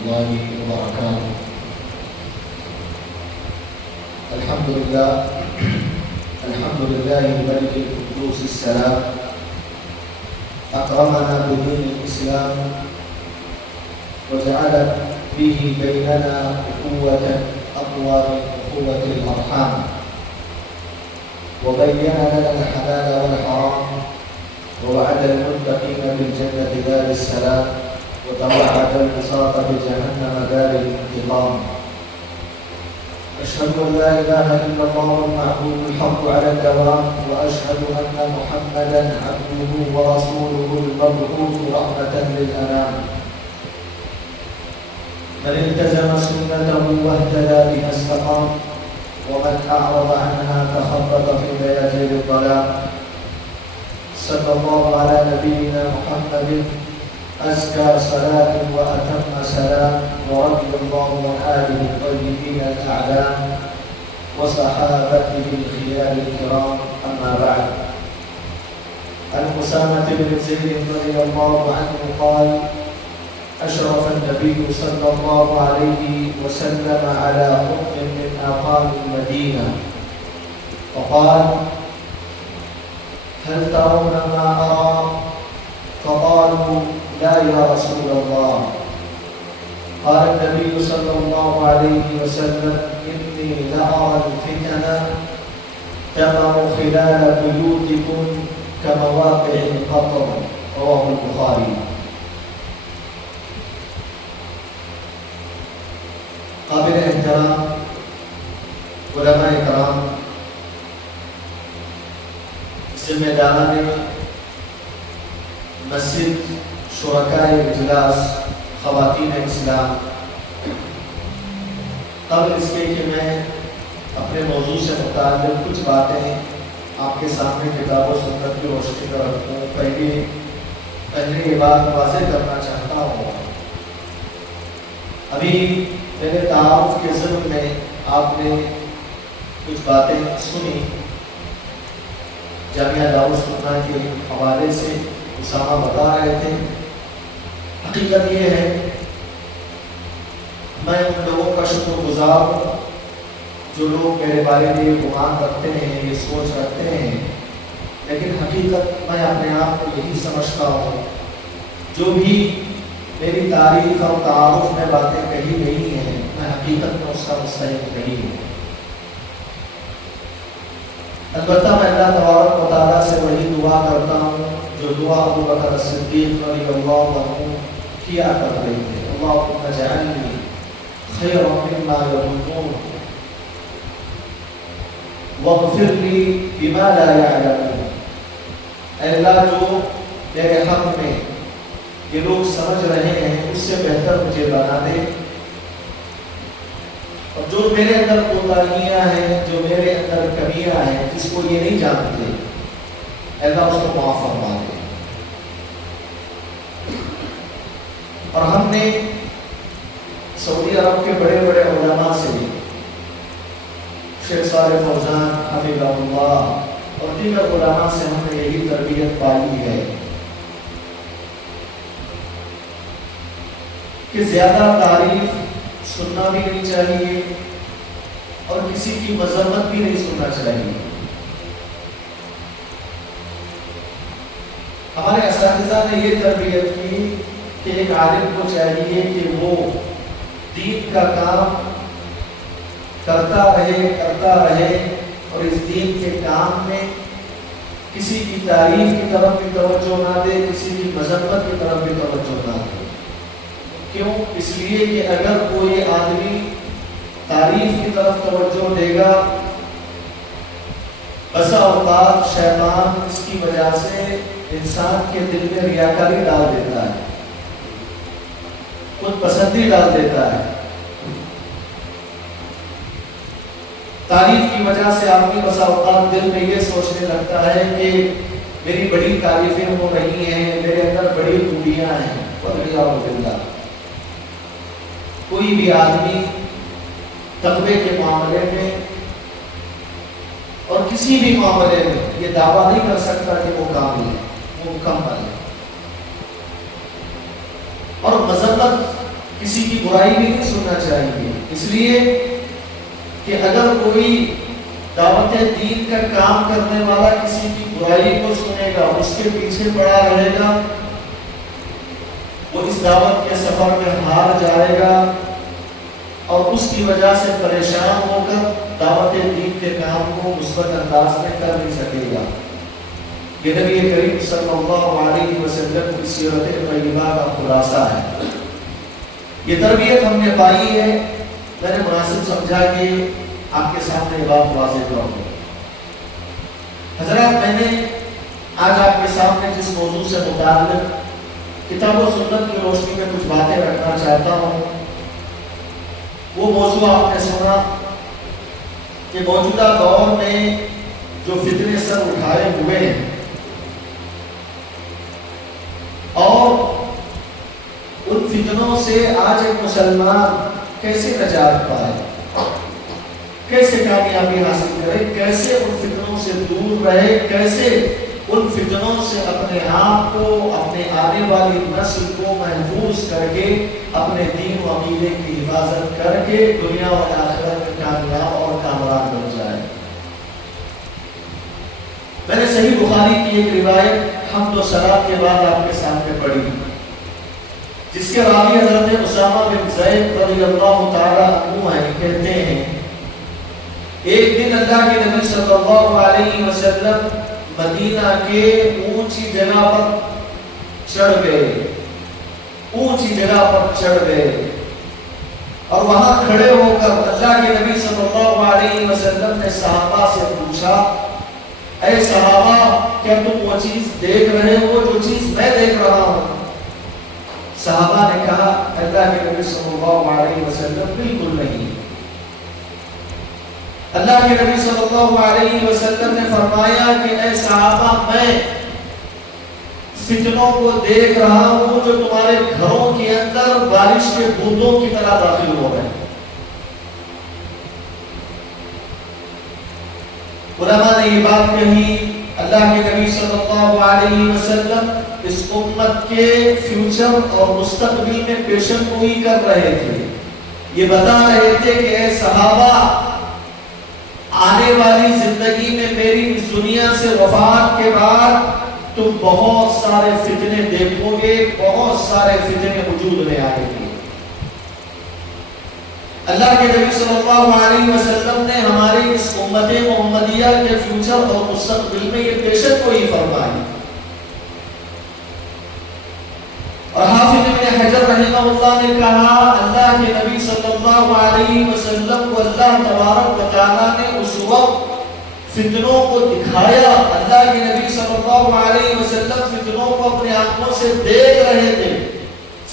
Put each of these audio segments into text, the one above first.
الله وبركاته. الحمد لله الملك القدوس السلام، أكرمنا بدين الإسلام وجعل به بيننا أخوة أقوى من أخوة الأرحام، وبين لنا الحلال والحرام، ووعد المتقين بالجنة دار السلام، وتوعد العصاة بجهنم دار الانتقام. أشهد أن لا إله إلا الله المعبود الحق على الدوام، وأشهد أن محمدا عبده ورسوله المبعوث رحمة للأنام. من التزم سنته واهتدى بها استقام، ومن أعرض عنها تخبط في ليالي الظلام. صلى الله على نبينا محمد أزكى صلاة وأتم سلام، ورضي الله عن آله الطيبين الأعلام وصحابته الخيار الكرام. أما بعد، عن أسامة بن زيد رضي الله عنه قال: أشرف النبي صلى الله عليه وسلم على حكم من أقام المدينة فقال: هل ترون ما أرى؟ فقالوا: لا يا رسول الله. قال النبي صلى الله عليه وسلم: إني لأرى الفتن تمر خلال بيوتكم كمواقع القطر. رواه البخاري. قابل احترام علماء کرام، ذمہ داران مسجد، شرکائے اجلاس، خواتین اسلام، قبل اس کے کہ میں اپنے موضوع سے متعلق کچھ باتیں آپ کے سامنے کتاب و سنت کی روشنی میں رکھوں، پہلے یہ بات واضح کرنا چاہتا ہوں، ابھی میرے تعارف کے ضمن میں آپ نے کچھ باتیں سنی، جامعہ دارالسنہ کے حوالے سے اسامہ بتا رہے تھے۔ حقیقت یہ ہے، میں ان لوگوں کا شکر گزار ہوں جو لوگ میرے بارے میں یہ گمان رکھتے ہیں، یہ سوچ رکھتے ہیں، لیکن حقیقت میں اپنے آپ کو یہی سمجھتا ہوں، جو بھی میری تاریخ اور تعارف میں باتیں کہی گئی ہیں، میں حقیقت میں اس کا مستحق نہیں ہوں۔ البتہ میں اللہ تبارک و تعالیٰ سے وہی دعا کرتا ہوں جو دعا ابو بکر صدیق رضی اللہ عنہ کیا کرتے تھے: اللہم اجعلنی خیرا مما یظنون واغفر لی بما لا یعلمون۔ اے اللہ، جو میرے حق میں یہ لوگ سمجھ رہے ہیں اس سے بہتر مجھے بنا دے، اور جو میرے اندر کوتاہیاں ہیں، جو میرے اندر کمیاں ہیں، جس کو یہ نہیں جانتے، اللہ اس کو معاف فرما دے۔ اور ہم نے سعودی عرب کے بڑے بڑے علماء سے، شیخ صالح فوزان حفظہ اللہ اور دیگر علماء سے ہم نے یہی تربیت پائی ہے کہ زیادہ تعریف سننا بھی نہیں چاہیے اور کسی کی مذمت بھی نہیں سننا چاہیے۔ ہمارے اساتذہ نے یہ تربیت کی کہ ایک عالم کو چاہیے کہ وہ دین کا کام کرتا رہے اور اس دین کے کام میں کسی کی تعریف کی طرف بھی توجہ نہ دے، کسی کی مذمت کی طرف بھی توجہ نہ دے۔ کیوں؟ اس لیے کہ اگر کوئی آدمی تعریف کی طرف توجہ دے گا، بسا اوقات شیطان اس کی وجہ سے انسان کے دل میں ریاکاری ڈال دیتا ہے، خود پسندی ڈال دیتا ہے۔ تعریف کی وجہ سے آدمی بسا اوقات دل میں یہ سوچنے لگتا ہے کہ میری بڑی تعریفیں ہو رہی ہیں، میرے اندر بڑی خوبیاں ہیں۔ کوئی بھی آدمی تقوی کے معاملے میں اور کسی بھی معاملے میں یہ دعویٰ نہیں کر سکتا کہ وہ کامل ہے، وہ مکمل ہے۔ اور مذمت کسی کی برائی بھی نہیں سننا چاہیے، اس لیے کہ اگر کوئی دعوت دین کا کام کرنے والا کسی کی برائی کو سنے گا، اس کے پیچھے پڑا رہے گا، وہ اس دعوت کے سفر میں ہار جائے گا اور اس کی وجہ سے پریشان ہو کر دعوت دین کے کام کو مثبت انداز میں کر نہیں سکے گا۔ یہ نبی کریم صلی اللہ علیہ وسلم کی سیرت طیبہ کا خلاصہ ہے۔ یہ تربیت ہم نے پائی ہے، میں نے مناسب سمجھا کہ آپ کے سامنے بات واضح کروں۔ حضرات، میں نے آج آپ کے سامنے جس موضوع سے متعلق کتاب و سنت کی روشنی میں کچھ باتیں رکھنا چاہتا ہوں، وہ موضوع آپ نے سنا کہ موجودہ دور میں جو فتنے سر اٹھائے ہوئے ہیں اور ان فتنوں سے آج ایک مسلمان کیسے نجات پائے، کیسے کامیابی حاصل کرے، کیسے ان فتنوں سے دور رہے، کیسے ان فتنوں سے اپنے آپ کو، اپنے آنے والی نسل کو محفوظ کر کے اپنے دین و عقیدے کی حفاظت کر کے دنیا اور آخرت میں کامیاب اور کامران بن جائے۔ میں نے صحیح بخاری کی ایک روایت حمد و ثنا کے بعد آپ کے سامنے پڑھی، جس کے راوی حضرت اسامہ بن زید رضی اللہ تعالی عنہ ہیں، کہتے ہیں ایک دن اللہ کے نبی صلی اللہ علیہ وسلم مدینہ کے اونچی جگہ پر چڑھ گئے، اونچی جگہ پر چڑھ گئے اور وہاں کھڑے ہو کر اللہ کے نبی صلی اللہ علیہ وسلم نے صحابہ سے پوچھا، اے صحابہ، کیا تم وہ چیز دیکھ رہے ہو جو چیز میں دیکھ رہا ہوں؟ صحابہ نے کہا، اللہ کے نبی صلی اللہ علیہ وسلم بالکل نہیں۔ اللہ کے نبی صلی اللہ علیہ وسلم نے فرمایا کہ اے صحابہ، میں فتنوں کو دیکھ رہا ہوں جو تمہارے گھروں کے اندر بارش کے بوندوں کی طرح داخل ہو رہے ہیں۔ علماء نے یہ بات کہی، اللہ کے نبی صلی اللہ علیہ وسلم اس امت کے فیوچر اور مستقبل میں پیشن گوئی کر رہے تھے، یہ بتا رہے تھے کہ اے صحابہ، آنے والی زندگی میں میری اس دنیا سے وفات کے بعد تم بہت سارے فتنے دیکھو گے، بہت سارے فتنے وجود میں آئیں گے۔ اللہ کے نبی صلی اللہ علیہ وسلم نے ہماری اس امت محمدیہ کے فیوچر اور مستقبل میں یہ پیشن گوئی فرمائی۔ اور حافظ ابن حجر رحمہ اللہ نے کہا، اللہ کے نبی صلی اللہ علیہ وسلم کو اللہ تبارک و تعالیٰ نے اس وقت فتنوں کو دکھایا۔ اللہ کے نبی صلی اللہ علیہ وسلم فتنوں کو اپنے آنکھوں سے دیکھ رہے تھے،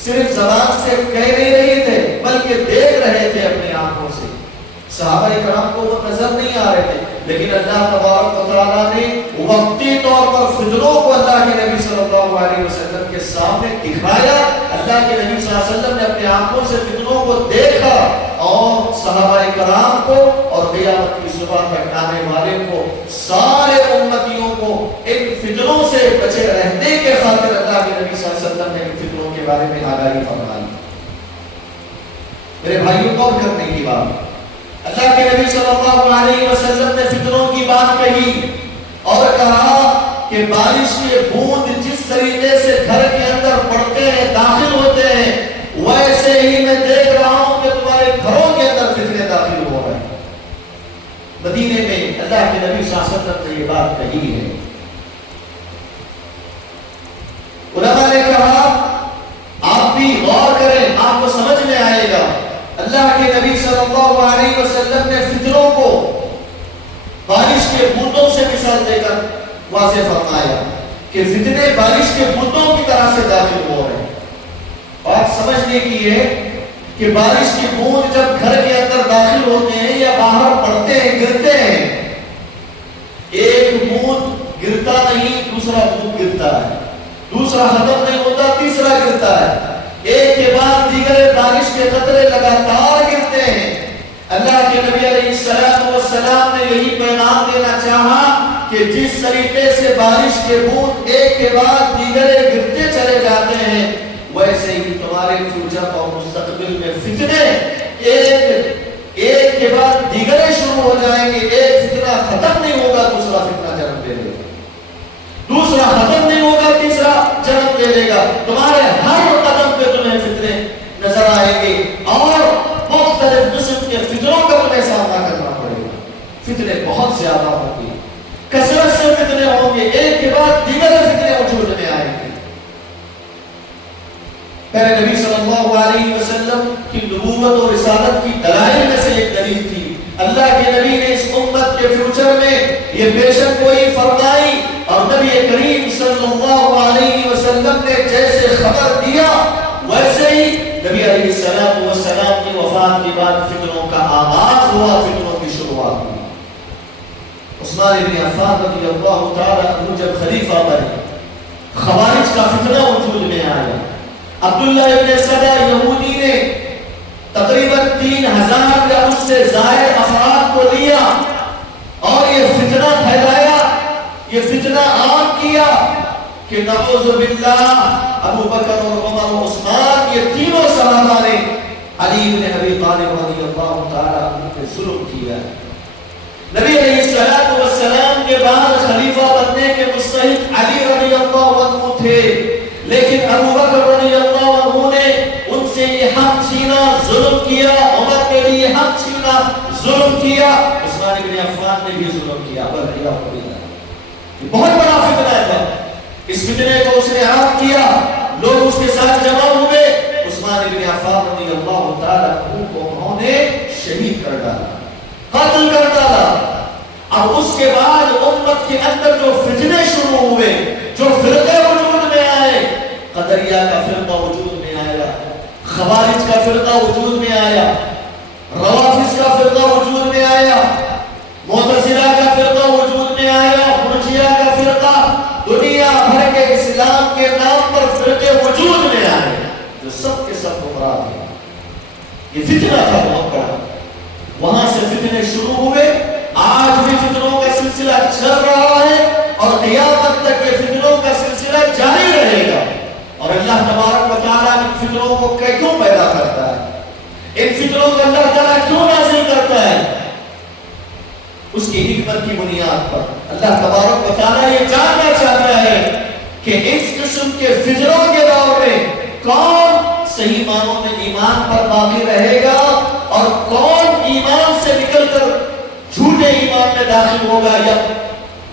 صرف زبان سے کہہ نہیں رہے تھے بلکہ دیکھ رہے تھے اپنے آنکھوں سے۔ صحابہ کرام کو وہ نظر نہیں آ رہے تھے، لیکن اللہ تبارک و تعالیٰ نے وقتی طور پر فتنوں کو اللہ کے نبی صلی اللہ علیہ وسلم کے سامنے دکھایا۔ اللہ کے نبی صلی اللہ علیہ وسلم نے اپنے آنکھوں سے فتنوں کو دیکھا اور صحابہ کرام کو اور قیامت کی صبح تک آنے والے کو، سارے امتیوں کو ان فتنوں سے بچے رہنے کے خاطر اللہ کے نبی صلی اللہ علیہ وسلم نے ان فتنوں کے بارے میں آگاہی فرمائی۔ میرے بھائیوں، غور کرنے کی بات، اللہ کے نبی صلی اللہ علیہ وسلم نے فتنوں کی بات کہی اور کہا کہ بارش کے بوند جس طریقے سے گھر کے اندر پڑتے ہیں، داخل ہوتے ہیں، ویسے ہی میں دیکھ رہا ہوں کہ تمہارے گھروں کے اندر فتنے داخل ہو رہے ہیں۔ مدینے میں اللہ کے نبی صلی اللہ علیہ وسلم نے یہ بات کہی ہے۔ علماء نے کہا آپ بھی غور کریں، آپ کو سمجھ میں آئے گا۔ اللہ کے نبی صلی اللہ علیہ وسلم نے فتنوں کو بارش کے بوندوں سے مثال دے کر واضح فرمایا کہ فتنے بارش کے بوندوں کی طرح سے داخل ہو رہے ہیں۔ بات سمجھنے کی ہے کہ بارش کی بوند جب گھر کے اندر داخل ہوتے ہیں یا باہر پڑتے ہیں، گرتے ہیں، ایک بوند گرتا نہیں، دوسرا بوند گرتا ہے، دوسرا ختم نہیں ہوتا، تیسرا گرتا ہے، ایک کے بعد دیگر بارش کے قطرے لگاتار گرتے ہیں۔ اللہ کے نبی علیہ السلام نے یہی پیغام دینا چاہا کہ جس طریقے سے بارش کے بوند ایک کے بعد دیگر گرتے چلے جاتے ہیں، ویسے ہی تمہارے تمہارے فیوچر اور مستقبل میں فتنے ایک کے بعد دیگرے شروع ہو جائیں گے. ایک فتنہ ختم نہیں ہوگا دوسرا فتنہ جنم لے لے گا, دوسرا ختم نہیں ہوگا تیسرا جنم لے لے گا. تمہارے ہر قدم پہ تمہیں فتنے نظر آئیں گے اور مختلف قسم کے فتنوں کا تمہیں سامنا کرنا پڑے گا. فتنے بہت زیادہ ہوں گے, کثرت سے فتنے ہوں گے, ایک کے بعد دیگر فتنے وجود میں آئیں گے. پہلے نبی صلی اللہ علیہ وسلم کی نبوت اور رسالت کی دلائل میں سے ایک دلیل تھی. اللہ کے نبی نے اس امت کے فیوچر میں یہ پیشن گوئی فرمائی اور نبی کریم صلی اللہ علیہ وسلم نے جیسے خبر دیا ویسے ہی نبی علیہ السلام کی وفات کے بعد فتنوں کا آغاز ہوا, فتنوں کی شروعات ہوئی. عثمان بن عفان رضی اللہ تعالی عنہ جب خلیفہ بنے, خوارج کا فتنہ وجود میں آیا. عبداللہ ابن سبا یہودی نے تقریباً 3000 یا اس سے زائد افراد کو لیا اور یہ فتنہ پھیلایا, یہ فتنہ عام کیا کہ نعوذ باللہ ابو بکر اور عمر و عثمان یہ تینوں صحابہ نے علی بن ابی طالب رضی اللہ تعالی عنہ پہ ظلم کیا. نبی علیہ السلام کے بعد خلیفہ بننے کے مستحق علی رضی اللہ عنہ تھے, لیکن ابو بکر رضی اللہ عنہ نے ان سے یہ حق چھینا, ظلم کیا. عمر کے لیے حق چھینا, ظلم کیا. عثمان بن عفان نے بھی ظلم کیا. بہت بڑا فتنہ تھا. اس فتنے کو اس نے عام کیا, لوگ اس کے ساتھ جمع ہوئے. عثمان بن عفان رضی اللہ تعالی عنہ کو انہوں نے شہید کر ڈالا, قتل کر ڈالا. اب اس کے بعد امت کے اندر جو فتنے شروع ہوئے, جو فرقے وجود میں آئے, قدریہ کا فرقہ وجود میں آیا, خوارج کا فرقہ وجود میں آیا, روافض کا فرقہ وجود میں آیا, معتزلہ کا فرقہ وجود میں آیا, مرجئہ کا فرقہ, دنیا بھر کے اسلام کے نام پر فرقے وجود میں آئے جو سب کے سب گمراہ ہیں. یہ فتنہ تھا بہت بڑا. وہاں سے فتنے شروع ہوئے. آج بھی فتنوں کا سلسلہ چل رہا ہے اور قیامت تک یہ فتنوں کا سلسلہ جاری رہے گا. اور اللہ تبارک و تعالیٰ ان فتنوں کو کیوں پیدا کرتا ہے, ان فتنوں کو اللہ تعالیٰ کیوں نازل کرتا ہے, اس کی حکمت کی بنیاد پر اللہ تبارک و تعالیٰ یہ جاننا چاہتا ہے کہ اس قسم کے فتنوں کے دور میں کون صحیح معنوں میں ایمان پر باقی رہے گا اور کون ایمان سے نکل کر جھوٹے ایمان میں داخل ہوگا یا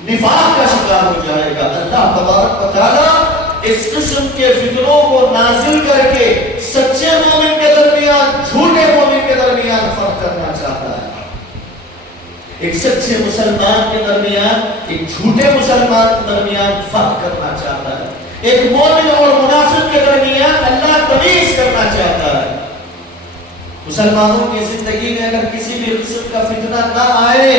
نفاق کا شکار ہو جائے گا. اللہ تبارک و تعالیٰ اس قسم کے فتنوں کو نازل کر کے سچے مومن کے درمیان جھوٹے مومن کے درمیان فرق کرنا چاہتا ہے. ایک سچے مسلمان کے درمیان ایک جھوٹے مسلمان کے درمیان فرق کرنا چاہتا ہے. ایک مومن اور منافق کے درمیان اللہ تمیز کرنا چاہتا ہے. مسلمانوں کی زندگی میں اگر کسی بھی قسم کا فتنہ نہ آئے,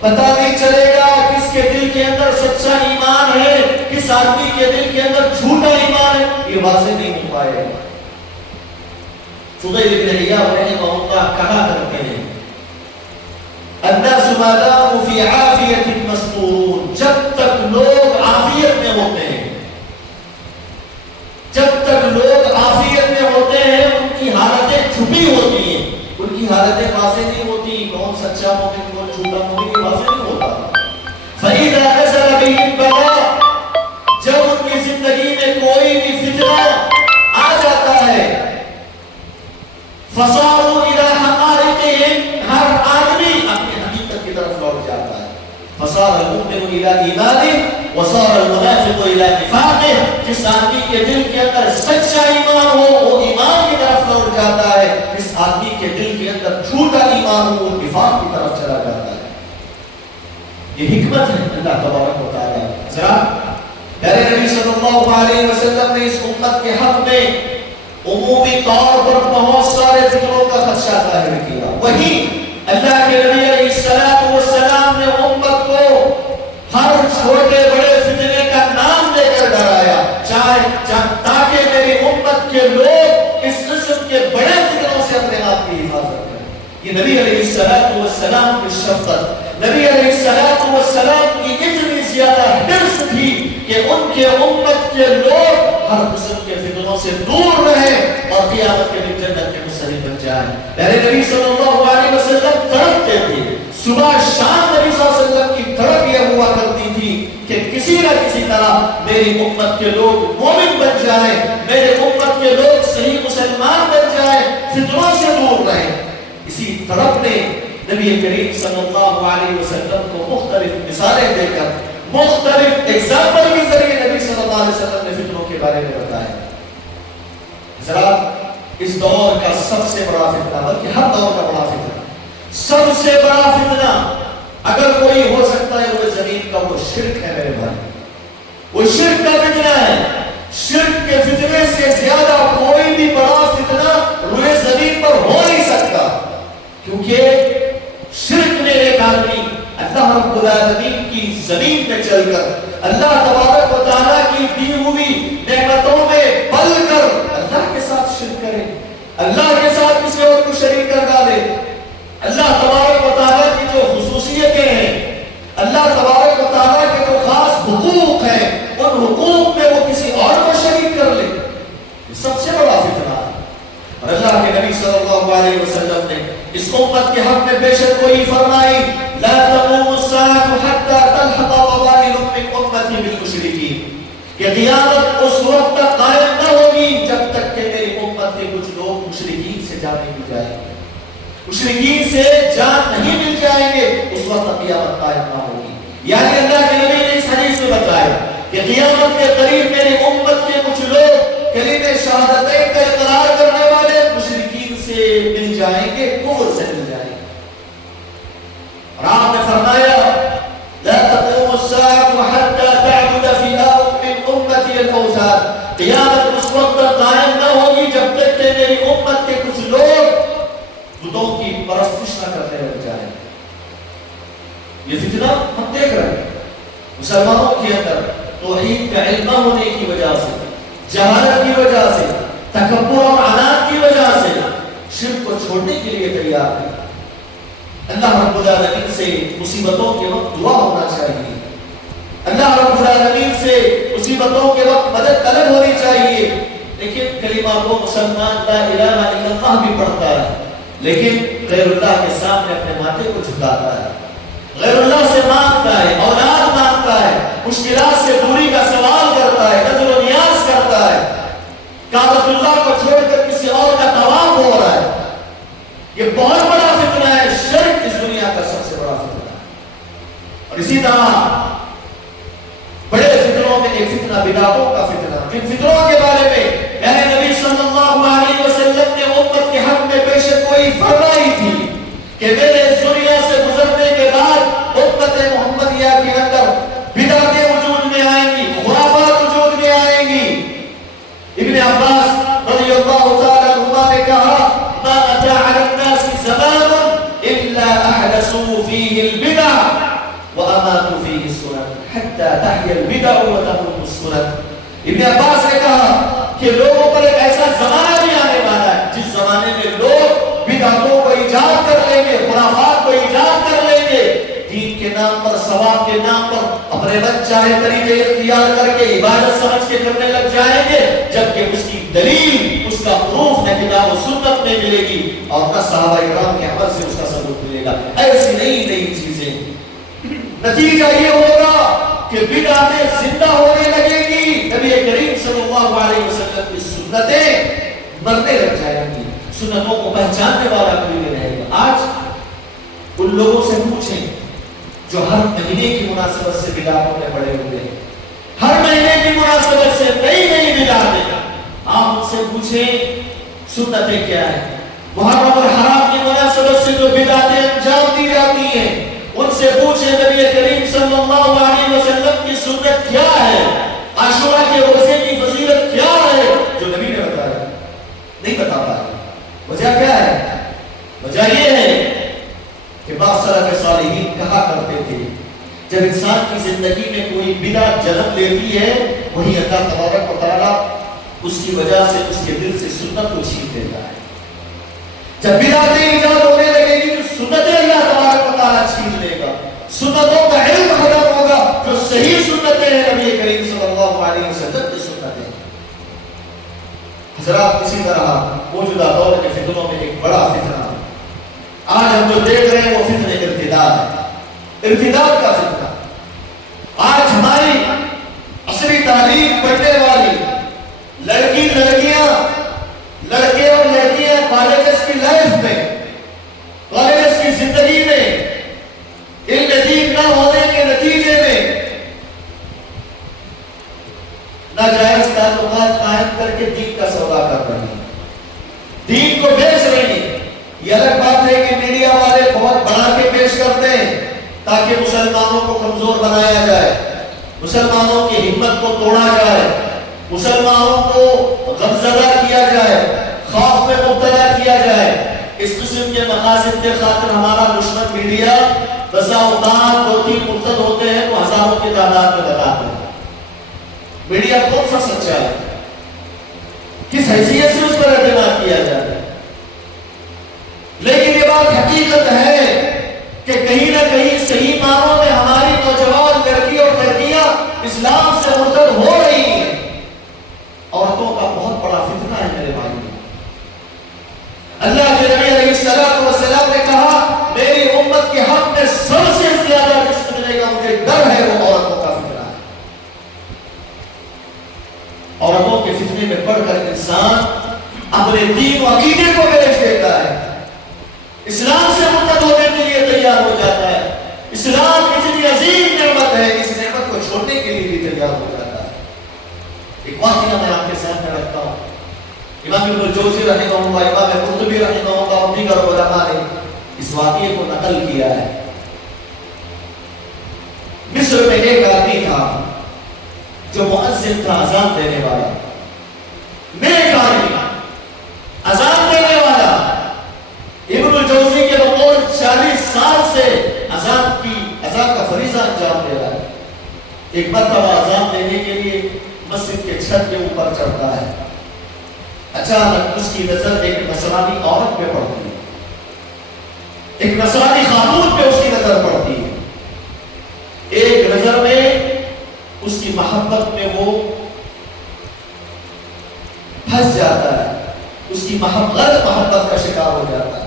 پتہ نہیں چلے گا کس کے دل کے اندر سچا ایمان ہے, کس آدمی کے دل کے اندر جھوٹا ایمان ہے, یہ واضح نہیں ہو پائے گا. فضیل بن عیاض رحمہ اللہ کہا کرتے ہیں الناس ما داموا في عافیۃ مستورون, جب تک لوگ عافیت میں ہوتے ہیں, جب تک لوگ عافیت میں ہوتے ہیں ان کی حالتیں چھپی ہوتی ہیں, ان کی حالتیں واضح نہیں ہوتی. کون سچا مومن کون جھوٹا مومن یہ واضح نہیں ہوتا. فَإِذَا نَزَلَ بِهِمْ بَلَاءٌ, جب ان کی زندگی میں کوئی بھی فتنہ آ جاتا ہے, فَصَارُوا إِلَىٰ حَقَائِقِهِمْ, ہر آدمی اپنی حقیقت کی طرف لوٹ جاتا ہے. فَصَارَ الْمُؤْمِنُ إِلَىٰ إِيمَانِهِ وَصَارَ الْمُنَافِقُ إِلَىٰ نِفَاقِهِ, جس آدمی کے دل کے اندر سچا ایمان ہو وہ ایمان کی طرف لوٹ جاتا ہے, جس آدمی کے دل کے اندر جھوٹا ایمان ہو وہ نفاق کی طرف چلا جاتا ہے. یہ حکمت ہے اللہ تبارک و تعالیٰ. ذرا پیارے نبی صلی اللہ علیہ وسلم نے اس امت کے حق میں عمومی طور پر بہت سارے فتنوں کا خدشہ ظاہر کیا. وہی اللہ کے نبی علیہ السلام نے امت کو ہر چھوٹے بڑے فتنے کا نام دے کر ڈرایا, تاکہ میری امت کے لوگ اس قسم کے بڑے فتنوں سے اپنے آپ کی حفاظت کریں. یہ نبی علیہ السلام کی شفقت, نبی علیہ السلام کی اتنی زیادہ حرص تھی کہ ان کے امت کے لوگ ہر قسم کے فتنوں فتنوں سے دور رہیں اور قیامت کے دن جنت کے مستحق بن جائیں۔ میرے نبی صلی اللہ علیہ وسلم تڑپتے تھے، صبح شام نبی صلی اللہ علیہ وسلم کی تڑپ یہ ہوا کرتی تھی کہ کسی نہ کسی طرح میری امت کے لوگ مومن بن جائیں، میرے امت کے لوگ صحیح مسلمان بن جائیں، فتنوں سے دور رہیں۔ اسی تڑپ نے نبی کریم صلی اللہ علیہ وسلم کو مختلف مثالیں دے کر مختلف ایگزامپل کے ذریعے نبی صلی اللہ علیہ وسلم نے فتنوں کے بارے میں بتایا۔ ذرا اس دور کا سب سے بڑا فتنہ، بلکہ ہر دور کا بڑا فتنہ، سب سے بڑا فتنہ اگر کوئی ہو سکتا ہے وہ زمین کا وہ شرک ہے میرے بھائی، وہ شرک کا فتنہ ہے۔ شرک کے فتنے سے زیادہ کوئی بھی بڑا فتنہ روئے زمین پر ہو نہیں سکتا، کیونکہ شرک میں ایک آدمی اللہ رب العالمین کی زمین میں چل کر اللہ تبارک و تعالیٰ کی دی ہوئی نعمتوں میں پل کر اللہ کے ساتھ شرک کرے، اللہ کے ساتھ کسی اور کو شریک کر ڈالے، اللہ تبارک و تعالیٰ کی جو خصوصیتیں ہیں، اللہ تبارک و تعالیٰ کے جو خاص حقوق ہیں، ان حقوق میں وہ کسی اور کو شریک کر لے، یہ سب سے بڑا فتنہ ہے۔ اور اللہ کے نبی صلی اللہ علیہ وسلم نے اس امت کے حق میں بے شک کوئی فرمائی لا تقوم الساعة حتى تلحق قبائل من امتی بالمشرکین، کہ قیامت اس وقت تک قائم نہ ہوگی جب تک کہ میری امت کے کچھ لوگ مشرکین سے جان نہیں مل جائیں گے، مشرکین سے جان نہیں مل جائیں گے، اس وقت تک قیامت قائم نہ ہوگی۔ یعنی اللہ کے نبی نے اس حدیث میں بتایا کہ قیامت کے قریب میری امت کے کچھ لوگ کلمہ شہادتین کا اقرار کرنے والے مشرکین سے مل جائیں گے، کفر سے مل جائیں گے۔ اور آپ نے فرمایا لا تقوم الساعة حتى تعبد فئام من امتی الاوثان، قیامت اس وقت تک قائم نہ ہوگی جب تک کہ میری امت کے کچھ لوگ بتوں کی پرستش نہ کرتے رہ جائیں۔ یہ فتنہ ہم دیکھ رہے ہیں مسلمانوں کے اندر توحید کا علم نہ ہونے کی وجہ سے، جہالت کی وجہ سے، تکبر اور عناد کی وجہ سے شرک کو چھوڑنے کے لیے تیار نہیں۔ اللہ رب العالمین سے مصیبتوں کے وقت دعا ہونا چاہیے، اللہ رب العالمین سے مصیبتوں کے وقت مدد طلب ہونی چاہیے۔ لیکن کلمہ کو مسلمان لا الہ الا اللہ بھی پڑھتا ہے، لیکن غیر اللہ کے سامنے اپنے ماتھے کو جھکاتا ہے، غیر اللہ سے مانگتا ہے، اولاد مانگتا ہے، مشکلات سے دوری کا سوال کرتا ہے، نظر و نیاز کرتا ہے، کعبۃ اللہ کو چھوڑ کر کسی اور کا طواف ہو رہا ہے۔ یہ بہت بڑا فتنہ ہے، شرک اس دنیا کا سب سے بڑا فتنہ ہے۔ اور اسی طرح بڑے فتنوں میں ایک فتنہ بدعتوں کا فتنہ، جن فتنوں کے بارے میں میرے نبی صلی اللہ علیہ وسلم نے امت کے حق میں بے شک کوئی فرمائی تھی کہ میرے اس دنیا سے گزرنے کے بعد امت محمدیہ کے اندر بدعتیں وجود میں آئیں گی، خرافات وجود میں آئیں گی۔ ابن عباس رضی اللہ تعالیٰ عنہ نے کہا ما اتى على الناس زمان الا احدثوا فيه البدع واماتوا فيه السنن حتى تحيا البدع وتموت السنن۔ ابن عباس نے کہا کہ لوگوں پر ایک ایسا زمانہ بھی آنے والا ہے جس زمانے میں لوگ بدعتوں کو ایجاد کر لیں گے، خرافات کو ایجاد کر لیں گے، دین کے نام پر، ثواب کے نام پر اپنے من چاہے طریقے اختیار کر کے عبادت سمجھ کے کرنے لگ جائیں گے، جبکہ اس کی دلیل، اس کا پروف نہ کتاب و سنت میں ملے گی اور نہ صحابہ کرام کے عمل سے اس کا ثبوت ملے گا۔ ایسی نئی نئی چیزیں، نتیجہ یہ ہوگا کہ بدعتیں زندہ ہونے لگے گی، نبی کریم صلی اللہ علیہ وسلم کی سنتیں مرنے لگ جائیں گی، سنتوں کو پہچاننے والا کوئی نہیں رہے گا۔ آج ان لوگوں سے پوچھیں جو ہر مہینے کی مناسبت سے بدعتوں میں پڑے ہوئے ہیں، ہر مہینے کی مناسبت سے نئی نئی بدعتیں، آپ ان سے پوچھیں سنتیں کیا ہیں، محرم اور حرام کی مناسبت سے جو بدعتیں انجام دی جاتی ہیں ان سے پوچھیں نبی کریم صلی اللہ علیہ وسلم کی سنت کیا ہے، عاشورہ کے روزے کی فضیلت کیا ہے جو نبی نے بتایا، نہیں بتا پائے۔ وجہ کیا ہے؟ وجہ یہ ہے کہ بعض سلف صالحین کہا کرتے تھے جب انسان کی زندگی میں کوئی بدعت جنم لیتی ہے وہی اللہ تبارک و تعالیٰ اس کی وجہ سے اس کے دل سے سنت کو چھین دیتا ہے۔ جب بدعتیں ایجاد ہونے لگے گی تو سنتیں اللہ تبارک و تعالیٰ چھین لے گا، سنتوں کا علم ختم ہوگا، جو صحیح سنتیں ہیں نبی کریم صلی اللہ علیہ وسلم کی سنتیں۔ زراعت اسی طرح موجودہ دور کے فتنوں میں ایک بڑا فتنہ ہے۔ آج ہم جو دیکھ رہے ہیں وہ فتنہ ارتداد ہے، ارتداد کا فتنہ۔ آج ہماری عصری تعلیم پڑھنے والی لڑکی لڑکیاں، لڑکے اور لڑکیاں کالجز کی لائف میں، کالجز کی زندگی میں علم دین نہ ہونے کے نتیجے میں ناجائز تعلقات قائم کر کے دین کا سودا کر رہی ہیں، دین کو بیچ رہی ہیں۔ یہ الگ بات ہے کہ میڈیا والے بہت بڑھا کے پیش کرتے ہیں تاکہ مسلمانوں کو کمزور بنایا جائے، مسلمانوں کی ہمت کو توڑا جائے، مسلمانوں کو غمزدہ کیا جائے، خوف میں مبتلا کیا جائے۔ اس قسم کے مقاصد کے خاطر ہمارا دشمن میڈیا بسا اوقات 2-3 مرتد ہوتے ہیں تو ہزاروں کی تعداد میں بتاتے ہیں۔ میڈیا کون سا سچا ہے؟ کس حیثیت سے اس پر اعتماد کیا جاتا ہے؟ لیکن یہ بات حقیقت ہے کہ کہیں نہ کہیں صحیح معنوں میں ہماری نوجوان لڑکی اور لڑکیاں اسلام سے مرتد ہو رہی ہیں۔ عورتوں کا بہت بڑا فتنہ ہے میرے بھائی۔ اللہ کے نبی علیہ السلام نے کہا میری امت کے حق میں سب سے زیادہ جس فتنے کا مجھے ڈر ہے وہ عورتوں کا فتنہ ہے۔ عورتوں کے فتنے میں پڑھ کر انسان اپنے دین و عقیدے کو بیچ دیتا ہے، اسلام سے مرتد ہونے کے لیے تیار ہو جاتا ہے۔ اسلام اتنی عظیم نعمت ہے، اس نعمت کو چھوڑنے کے لیے بھی تیار ہو جاتا ہے۔ ایک واقعہ میں آپ کے سامنے رکھتا ہوں۔ امام ابن الجوزی رحمہ اللہ، امام قرطبی رحمہ اللہ اور دیگر علماء نے اس واقعے کو نقل کیا ہے۔ مصر میں ایک آدمی تھا جو مؤذن تھا، اذان دینے والا، نیک آدمی، اذان دینے والا۔ ابن الجوزی کے بطور 40 سال سے اذان کا فریضہ انجام دے رہا ہے۔ ایک مرتبہ اذان دینے کے لیے مسجد کے چھت کے اوپر چڑھتا ہے، اچانک اس کی نظر ایک نصرانی عورت پہ پڑتی ہے، ایک نصرانی خاتون پہ اس کی نظر پڑتی ہے۔ ایک نظر میں اس کی محبت میں وہ پھنس جاتا ہے، اس کی غلط محبت کا شکار ہو جاتا ہے۔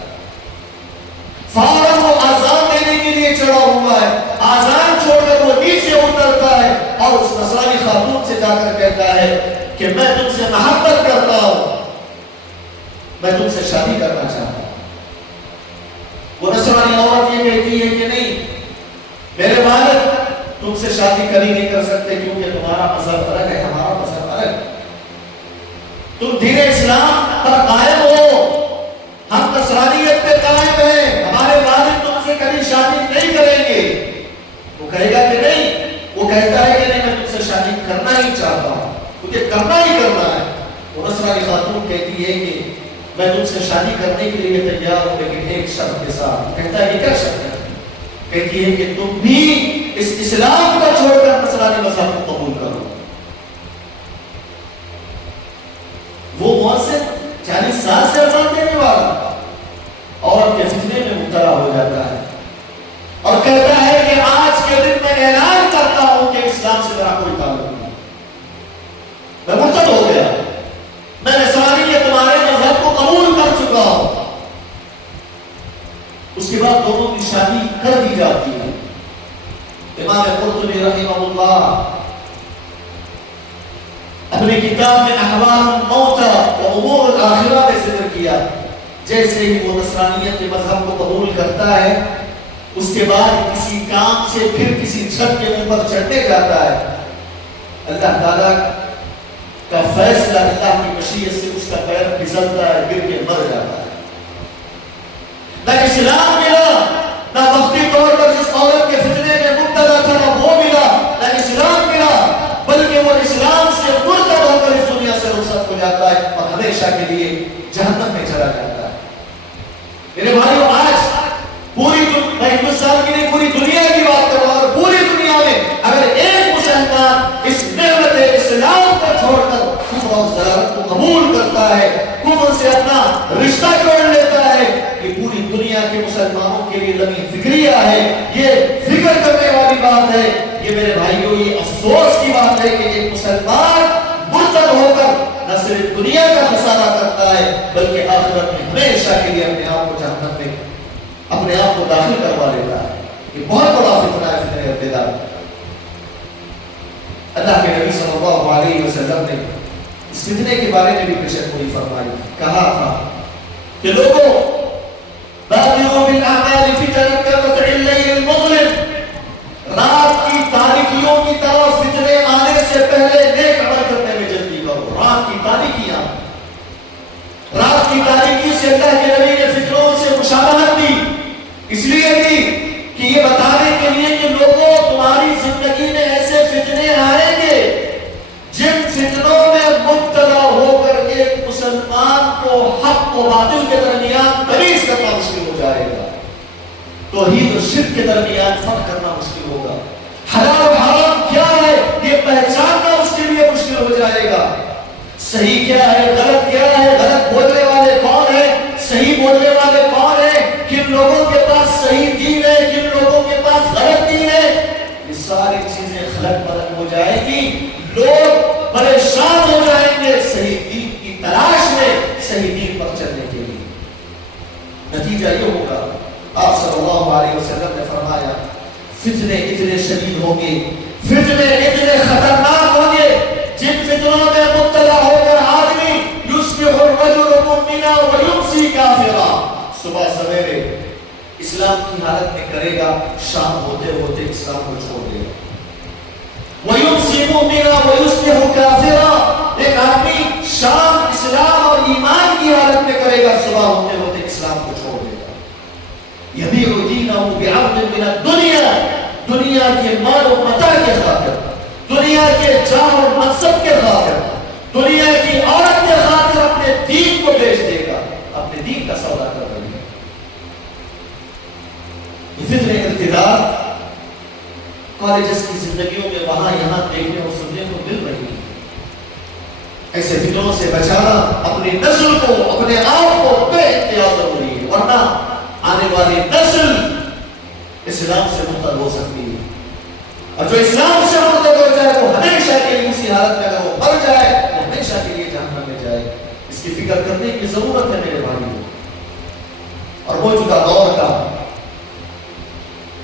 فوراً وہ آزان دینے کے لیے چڑھا ہوا ہے، آزان چھوڑ کر وہ نیچے اترتا ہے اور اس نصرانی خاتون سے جا کر کہتا ہے کہ میں تم سے محبت کرتا ہوں، میں تم سے شادی کرنا چاہتا ہوں۔ وہ نصرانی عورت یہ کہتی ہے کہ نہیں میرے والد تم سے شادی کبھی نہیں کر سکتے کیونکہ تمہارا مذہب الگ ہے، ہمارا مذہب الگ ہے، تم دین اسلام پر قائم ہو، ہم نصرانیت پہ قائم ہیں، ہمارے والد تم سے کبھی شادی نہیں کریں گے۔ وہ کہے گا کہ نہیں، وہ کہتا ہے کہ نہیں میں تم سے شادی کرنا ہی چاہتا ہوں، مجھے کرنا ہی کرنا ہے۔ وہ نصرانی خاتون کہتی ہے کہ میں تم سے شادی کرنے کے لیے تیار ہوں لیکن ایک شرط کے ساتھ۔ کہتا ہے کہ کیا شرط ہے؟ کہتی ہے کہ تم بھی اس اسلام کو چھوڑ کر نصرانی مذہب کو قبول کرو۔ وہ مؤذن 40 سال سے اذان دینے والا اور کے فتنے میں مبتلا ہو جاتا ہے اور کہتا ہے کہ آج کے دن میں اعلان کرتا ہوں کہ اسلام سے میرا کوئی تعلق نہیں، میں مرتد ہو گیا، میں نصرانی یا تمہارے مذہب کو قبول کر چکا ہوں۔ اس کے بعد دونوں کی شادی کر دی جاتی ہے۔ امام قرطبی رحمہ اللہ اپنی کتاب میں احوال الموتى و امور الاخرہ میں ذکر کیا، جیسے ہی وہ نصرانیت کے مذہب کو قبول کرتا ہے اس کے بعد کسی کام سے پھر کسی چھت کے اوپر چڑھنے جاتا ہے، اللہ تعالیٰ کا فیصلہ، اللہ کی مشیت سے اس کا پیر پھسلتا ہے، گر کے مر جاتا ہے۔ نہ اسلام ملا، نہ وقتی طور پر جس عورت کے فتنے میں مبتلا تھا نہ وہ ملا، نہ اسلام ملا، بلکہ وہ اسلام سے مرتد ہو کر اس دنیا سے رخصت ہو جاتا ہے اور ہمیشہ کے لیے جہنم میں چلا جاتا ہے۔ میرے بھائیو، آج پوری میں ہندوستان کی نہیں پوری دنیا کی بات کر رہا ہوں، اور پوری دنیا میں اگر ایک مسلمان اس نعمت اسلام کو چھوڑ کر کفر اور ضلالت کو قبول کرتا ہے، کفر سے اپنا رشتہ جوڑ لیتا ہے، یہ پوری دنیا کے مسلمانوں کے لیے لمحہ فکریہ ہے، یہ فکر کرنے والی بات ہے۔ یہ میرے بھائیوں یہ افسوس کی بات ہے کہ ایک مسلمان مرتد ہو کر نہ صرف دنیا کا فساد بلکہ آخرت میں ہمیشہ کے لیے اپنے آپ کو جہنم میں اپنے آپ کو داخل کروا لیتا ہے. یہ بہت بڑا فتنہ ہے، فتنہ ارتداد. اللہ کے نبی صلی اللہ علیہ وسلم نے اس فتنے کے بارے میں بھی پیشن گوئی فرمائی. کہا تھا کہ لوگوں بادروا بالاعمال فتنا كمطلع الليل المظلم، رات کی تاریکیوں کی طرف فتنے آنے سے پہلے نیک عمل کرنے میں جلدی کرو. رات کی تاریکیاں، رات کی تاریکی سے اللہ کے نبی نے فتنوں سے مشابہت دی، اس لیے دی کہ یہ بتانے کے لیے کہ لوگوں تمہاری زندگی میں ایسے فتنے آئیں گے جن فتنوں میں مبتلا ہو کر کے مسلمان کو حق و باطل کے درمیان تمیز کرنا مشکل ہو جائے گا، توحید و شرک کے درمیان فرق کرنا مشکل ہوگا، حلال و حرام کیا ہے یہ پہچاننا اس کے لیے مشکل ہو جائے گا، صحیح کیا ہے غلط کیا ہے، غلط بولنے والے کون ہیں، صحیح بولنے والے کون ہیں، کن لوگوں کے پاس صحیح دین ہے، کن لوگوں کے پاس غلط دین ہے. یہ ساری چیزیں خلط بدل ہو جائے گی، لوگ پریشان ہو جائیں گے صحیح دین کی تلاش میں، صحیح دین پر چلنے کے لیے. نتیجہ یہ ہوگا، آپ صلی اللہ علیہ وسلم نے فرمایا فتنے اتنے شدید ہوں گے، فتنے اتنے خطرناک ہوں گے جن فتنوں میں مبتلا ہو کر آدمی یصبح الرجل مؤمنا ویمسی کافرا، صبح سویرے اسلام کی حالت میں کرے گا، شام ہوتے ہوتے اسلام کو چھوڑ دے گا. ویمسی مؤمنا ویصبح کافرا، ایک آدمی شام اسلام اور ایمان کی حالت میں کرے گا، صبح ہوتے ہوتے اسلام کو چھوڑ دے گا. یبیع دینہ بعرض من الدنیا، دنیا کے مال و متاع کے خاطر، دنیا کے جاہ اور منصب کے خاطر، دنیا کی عورت کے خاطر اپنے دین کو بیچ دے گا، اپنے دین کا سودا کر رہی ہے. یہ فتنہ ارتداد کالجز کی زندگیوں میں وہاں یہاں دیکھنے اور سننے کو مل رہی ہے. ایسے فتنوں سے بچانا اپنی نسل کو، اپنے آپ کو بے اختیار ضروری ہے، ورنہ آنے والی نسل اسلام سے مرتد ہو سکتی ہے، اور جو اسلام سے مرتد ہو جائے وہ ہمیشہ کے لیے اسی حالت میں اگر وہ مر جائے وہ ہمیشہ کے لیے جہنم میں جائے. اس کی فکر کرنے کی ضرورت ہے میرے بھائیوں. اور موجودہ دور کا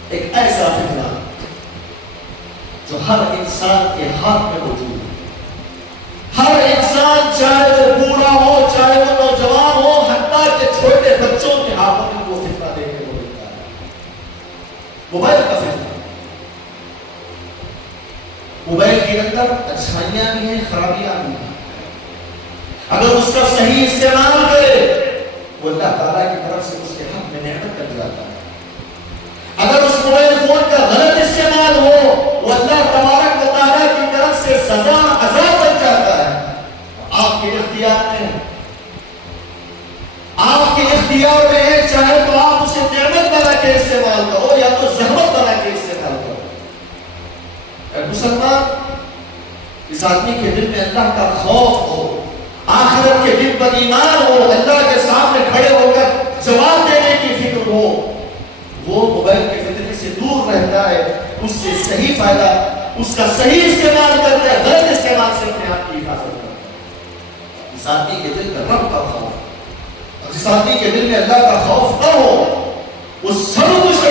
ایک ایسا فتنہ جو ہر انسان کے ہاتھ میں موجود ہے، ہر انسان چاہے وہ بوڑھا ہو چاہے وہ نوجوان ہو، حتیٰ کہ چھوٹے بچوں کے ہاتھوں میں وہ فتنہ دیکھنے کو ملتا ہے. موبائل کا فتنہ. موبائل کے اندر اچھائیاں بھی ہیں، خرابیاں بھی ہیں. اگر اس کا صحیح استعمال کرے وہ اللہ تعالیٰ کی طرف سے اس کے حق میں نعمت بن جاتا ہے. اگر اس موبائل فون کا غلط استعمال ہو وہ اللہ تبارک و تعالیٰ کی طرف سے سزا عذاب بن جاتا ہے. آپ کے اختیار میں، آپ کے اختیار میں ہے، چاہے تو آپ اسے نعمت بنا کے استعمال کرو یا تو زحمت بنا کے استعمال کرو. اے مسلمان، اس آدمی کے دل میں اللہ کا خوف ہو، آخرت کے دن پر ایمان ہو، اللہ کے سامنے کھڑے ہو کر جواب دینے کی فکر ہو، وہ موبائل کے فتنے سے دور رہتا ہے، اس سے صحیح فائدہ، اس کا صحیح استعمال کرتا ہے، غلط استعمال سے اپنے آپ کی حفاظت کرتا ہے. اس آدمی کے دل میں رب کا خوف، اور جس آدمی کے دل میں اللہ کا خوف نہ ہو وہ سب کچھ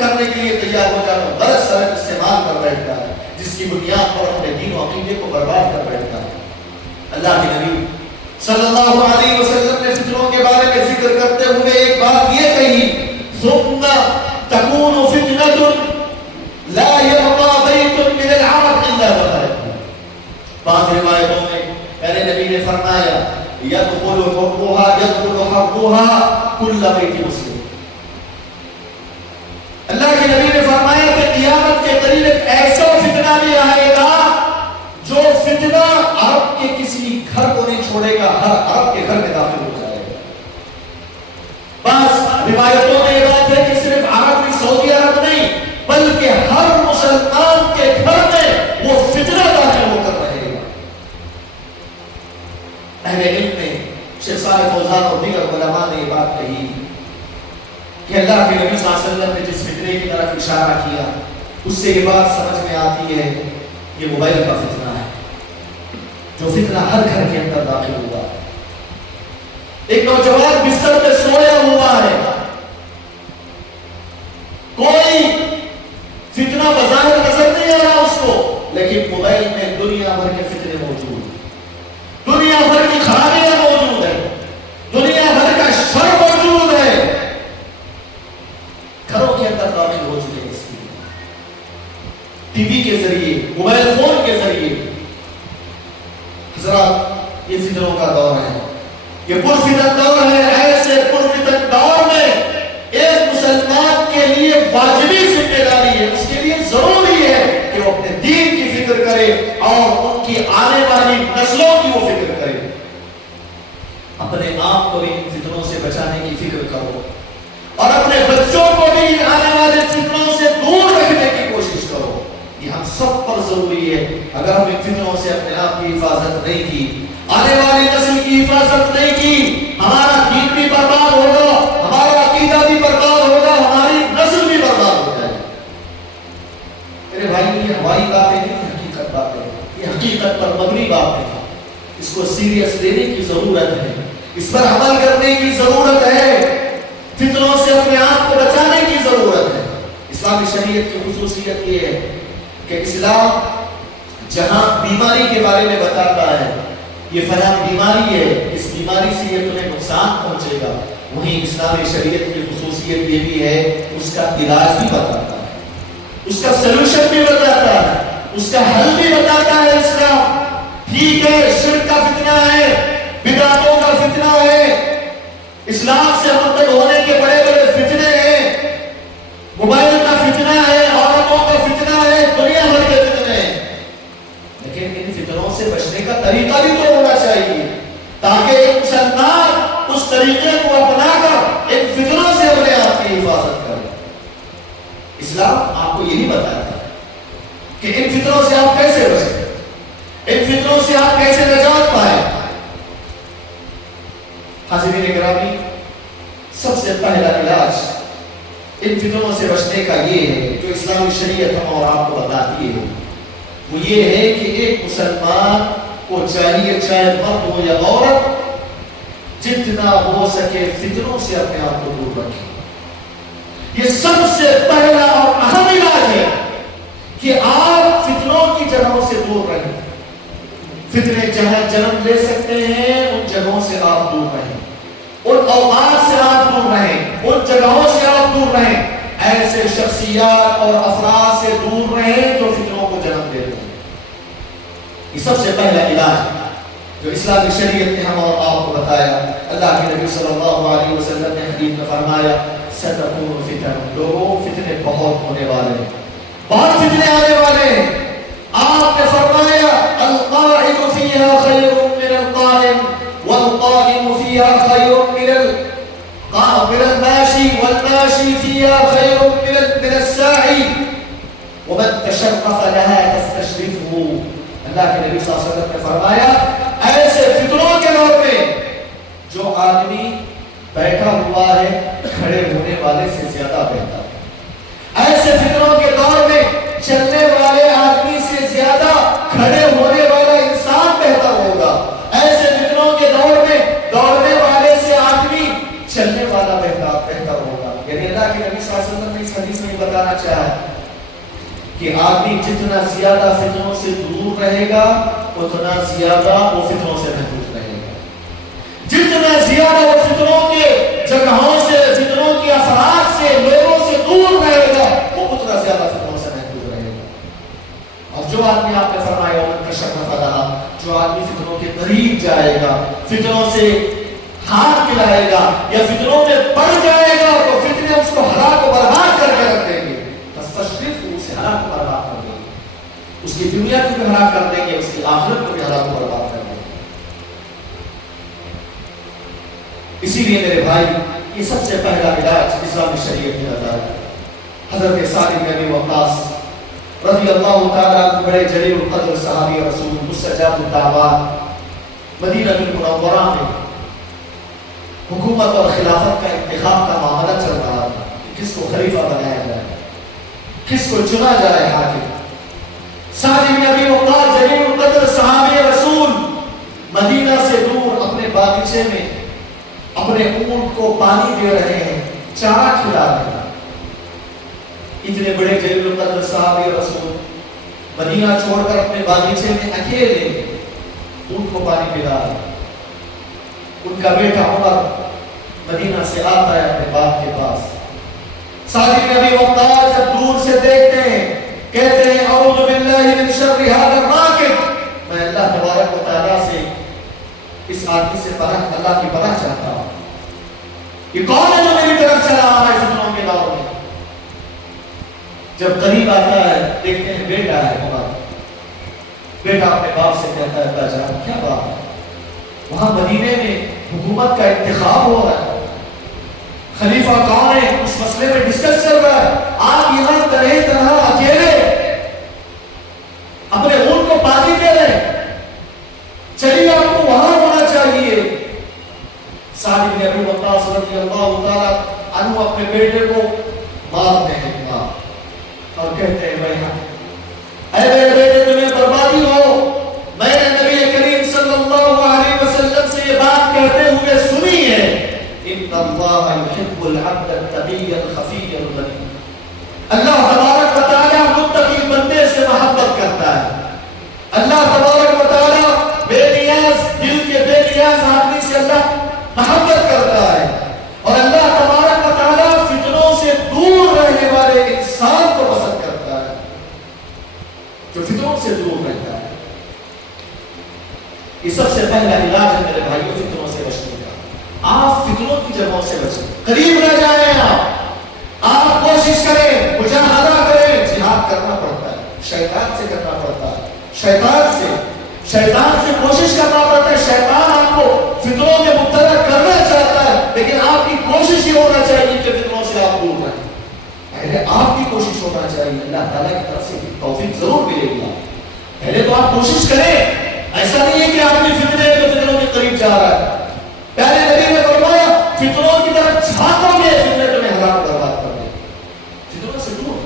کرنے کے لیے تیار ہو جاتا ہے، غلط سلط استعمال کر بیٹھتا ہے، جس کی بنیاد پر اپنے دین و عقیدے کو برباد کر بیٹھتا ہے. اللہ کے نبی صلی اللہ علیہ وسلم نے فتنوں کے بارے میں ذکر کرتے ہوئے ایک بات یہ کہی، ثم تكون فتنة لا يبقى بيت من العرب الا دخله. بعض روایتوں میں میرے نبی نے فرمایا يدخل حرها كل بيت مسلم. اللہ کے نبی نے فرمایا کہ قیامت کے قریب ایک ایسا فتنہ بھی آئے گا جو فتنہ عرب کے کسی گھر کو نہیں چھوڑے گا، ہر عرب کے گھر میں داخل ہو جائے گا. بس روایتوں میں یہ بات ہے کہ صرف عرب کی سعودی عرب نہیں بلکہ ہر مسلمان کے گھر میں وہ فتنہ داخل ہو کر رہے گا. اہل علم میں شیخ صالح فوزان اور دیگر علماء نے یہ بات کہی کہ اللہ کے نبی صلی اللہ علیہ وسلم نے جس فتنے کی طرف اشارہ کیا اس سے یہ بات سمجھ میں آتی ہے یہ موبائل کا فتنہ ہے جو فتنہ ہر گھر کے اندر داخل ہوا. ایک نوجوان بستر پہ سویا ہوا ہے، کوئی فتنہ بظاہر نظر نہیں آ رہا اس کو، لیکن موبائل میں دنیا بھر کے فتنے موجود ہیں، دنیا بھر کی خرابیاں موجود ہیں، دنیا بھر کا شر موجود ہے، گھروں کے اندر داخل ہو چکے ہیں، اس کی ٹی وی کے ذریعے، موبائل فون کے ذریعے۔ حضرات، یہ فتنوں کا دور ہے، یہ پرفتن دور ہے۔ ایسے پرفتن دور میں ایک مسلمان کے لیے واجبی ذمہ داری ہے، اس کے لیے ضروری ہے کہ وہ اپنے دین کی فکر کرے اور ان کی آنے والی نسلوں کی وہ فکر کرے۔ اپنے آپ کو ان فتنوں سے بچانے کی فکر کرو اور اپنے بچوں کو بھی ان آنے والے فتنوں سے دور رکھنے کی کوشش کرو۔ یہ ہم سب پر ضروری ہے۔ اگر ہم ان فتنوں سے اپنے آپ کی حفاظت نہیں کی، آنے والی نسل کی حفاظت نہیں کی، ہمارا دین بھی برباد ہوگا، ہمارا عقیدہ بھی برباد ہوگا، ہماری نسل بھی برباد ہو جائے گی۔ میرے بھائی، یہ ہوائی باتیں نہیں، حقیقت باتیں ہیں، یہ حقیقت پر مبنی باتیں ہیں۔ اس کو سیریس لینے کی ضرورت ہے، اس پر عمل کرنے کی ضرورت ہے، فتنوں سے اپنے آپ کو بچانے کی ضرورت ہے۔ اسلامی شریعت کی خصوصیت یہ ہے کہ اسلام جہاں بیماری کے بارے میں بتاتا ہے، یہ فلاں بیماری ہے، اس بیماری سے یہ تمہیں نقصان پہنچے گا، وہیں اسلامی شریعت کی خصوصیت یہ بھی ہے، اس کا علاج بھی بتاتا ہے، اس کا سلوشن بھی بتاتا ہے، اس کا حل بھی بتاتا ہے اسلام۔ ٹھیک ہے، شرک کا فتنہ ہے، بدعتوں کا فتنہ ہے، اسلام سے مرتد ہونے کے بڑے بڑے فتنے ہیں، موبائل کا فتنہ ہے، عورتوں کا فتنہ ہے، دنیا بھر کے فتنے ہیں، لیکن ان فتنوں سے بچنے کا طریقہ بھی تو ہونا چاہیے تاکہ ایک مسلمان اس طریقے کو اپنا کر ان فتنوں سے اپنے آپ کی حفاظت کرے۔ اسلام آپ کو یہی بتاتا ہے کہ ان فتنوں سے آپ کیسے بچیں، ان فتنوں سے آپ کیسے نجات پائیں۔ حاضرین گرامی، سب سے پہلا علاج ان فتنوں سے بچنے کا یہ ہے جو اسلامی شریعت ہم اور آپ کو بتاتی ہے، وہ یہ ہے کہ ایک مسلمان کو چاہیے، چاہے مرد ہو یا عورت، جتنا ہو سکے فتنوں سے اپنے آپ کو دور رکھے۔ یہ سب سے پہلا اور اہم علاج ہے کہ آپ فتنوں کی جگہوں سے دور رہیں۔ فتنے جہاں جنم لے سکتے ہیں ان جگہوں سے آپ دور رہیں، ان اوقات سے آپ دور رہیں، ان جگہوں سے آپ دور رہیں، ایسے شخصیات اور افراد سے دور رہیں جو فتنوں کو جنم دیتے ہیں۔ یہ سب سے پہلا علاج جو اسلامی شریعت نے ہم اور آپ کو بتایا۔ اللہ کے نبی صلی اللہ علیہ وسلم نے حدیث میں فرمایا، ستکون فتن، لوگوں فتنے بہت ہونے والے ہیں، بہت فتنے آنے والے ہیں۔ آپ نے فرمایا، القاعد فیہا خیر من القائم، والقائم فیہا خیر من الماشی، والماشی فیہا خیر من الساعی، ومن تشرف لها تستشرفه۔ اللہ کے نبی صلی اللہ علیہ وسلم نے فرمایا، ایسے فتنوں کے دور میں جو آدمی بیٹھا ہوا ہے کھڑے ہونے والے سے زیادہ بہتر ہے، ایسے فتنوں کے دور میں چلنے والے آدمی سے زیادہ کھڑے ہونے والا انسان بہتر ہوگا، ایسے فتنوں کے دور میں دوڑنے والے سے آدمی چلنے والا بہتر ہوگا۔ یعنی اللہ کے نبی صلی اللہ علیہ وسلم نے اس حدیث میں بتانا چاہا کہ آدمی جتنا زیادہ فتنوں سے دور رہے گا اتنا زیادہ وہ فتنوں سے محفوظ رہے گا، جتنا زیادہ وہ فتنوں کے جگہوں سے، فتنوں کے افراد سے، لوگوں سے دور رہے گا وہ اتنا زیادہ فتنوں سے محفوظ رہے گا۔ اور جو آدمی آپ نے فرمایا ومن تشرف لها، جو آدمی فتنوں کے قریب جائے گا، فتنوں سے ہاتھ ملائے گا یا فتنوں میں پڑ جائے گا تو فتنے اس کو ہلاک و برباد کر کے رکھ دیں گے، تشریف اسے ہلاک و برباد کر دیں گے، اس کی دنیا کو بھی ہلاک کر دیں گے، اس کی آخرت کو بھی ہلاک و برباد کر دیں گے۔ اسی لیے میرے بھائی، یہ سب سے پہلا علاج اسلامی شریعت نے بتایا۔ حضرت سعد بن ابی وقاص رضی اللہ تعالیٰ عنہ بڑے جلیل القدر صحابی رسول مستجاب الدعوات، مدینہ المنورہ میں حکومت اور خلافت کا انتخاب کا معاملہ چل رہا تھا، کس کو خلیفہ بنایا جائے، کس کو چنا جائے حاکم۔ سعد بن ابی وقاص جلیل القدر صحابی رسول مدینہ سے دور اپنے باغیچے میں اپنے اونٹ کو پانی دے رہے ہیں، چارہ کھلا رہے ہیں. اتنے بڑے جلیل القدر صحابی رسول مدینہ چھوڑ کر اپنے باغیچے میں اکیلے اونٹ کو پانی پلا رہے ہیں. ان کا بیٹا عمر مدینہ سے آتا ہے اپنے باپ کے پاس. سعد بن ابی وقاص جب دور سے دیکھتے ہیں کہتے ہیں اعوذ باللہ من شر ھذا الراکب، میں اللہ تبارک و تعالیٰ سے اس آدمی سے پناہ، اللہ کی پناہ چاہتا ہوں. یہ کون ہے جو میری طرف چلا آ رہا ہے فتنوں کے دور میں؟ جب قریب آتا ہے دیکھتے ہیں بیٹا ہے عمر. بیٹا اپنے باپ سے کہتا ہے ابا جان کیا بات ہے؟ وہاں مدینے میں حکومت کا انتخاب ہو رہا ہے، خلیفہ کون ہے اس مسئلے میں ڈسکس چل رہا ہے، آپ یہاں طرح طرح اکیلے اپنے اونٹ کو پانی دے رہے ہیں، چلیے آپ کو وہاں ہونا چاہیے. سعد بن ابی وقاص رضی اللہ تعالی عنہ اپنے بیٹے کو مارتے ہیں اور کہتے ہیں بھائی اے میرے بیٹے تمہیں بربادی ہو. میں نے نبی کریم صلی اللہ علیہ وسلم سے یہ بات کہتے ہوئے سنی ہے، ان اللہ یحب العبد التقی الخفی الغنی. اللہ تبارک و تعالی متقی بندے سے محبت کرتا ہے. اللہ تبارک و تعالی بے نیاز دل کے بے نیاز آدمی سے اللہ محبت کرتا ہے، اور اللہ تبارک و تعالی فتنوں سے دور رہنے والے انسان کو پسند کرتا ہے جو فتنوں سے دور رہتا ہے. یہ سب سے پہلا علاج ہے میرے بھائیوں فتنوں سے بچنے کا. آپ فتنوں کی جگہوں سے بچیں، قریب نہ جائیں. آپ کوشش کریں، مجاہدہ کریں. جہاد کرنا پڑتا ہے، شیطان سے کرنا پڑتا ہے، شیطان سے کوشش کرنا پڑتا ہے. شیطان آپ کو فتنوں میں مبتلا کرنا چاہتا ہے، لیکن آپ کی کوشش یہ ہونا چاہیے کہ فتنوں سے آپ دور رہیں. پہلے آپ کی کوشش ہونا چاہیے، اللہ تعالیٰ کی طرف سے توفیق ضرور ملے گی. پہلے تو آپ کوشش کریں. ایسا نہیں ہے کہ آدمی فتنے تو فتنوں کے قریب جا رہا ہے. پہلے نبی نے فرمایا فتنوں کی طرف جھانکو گے فتنے تمہیں ہلاک برباد کر دیں. فتنوں سے دور،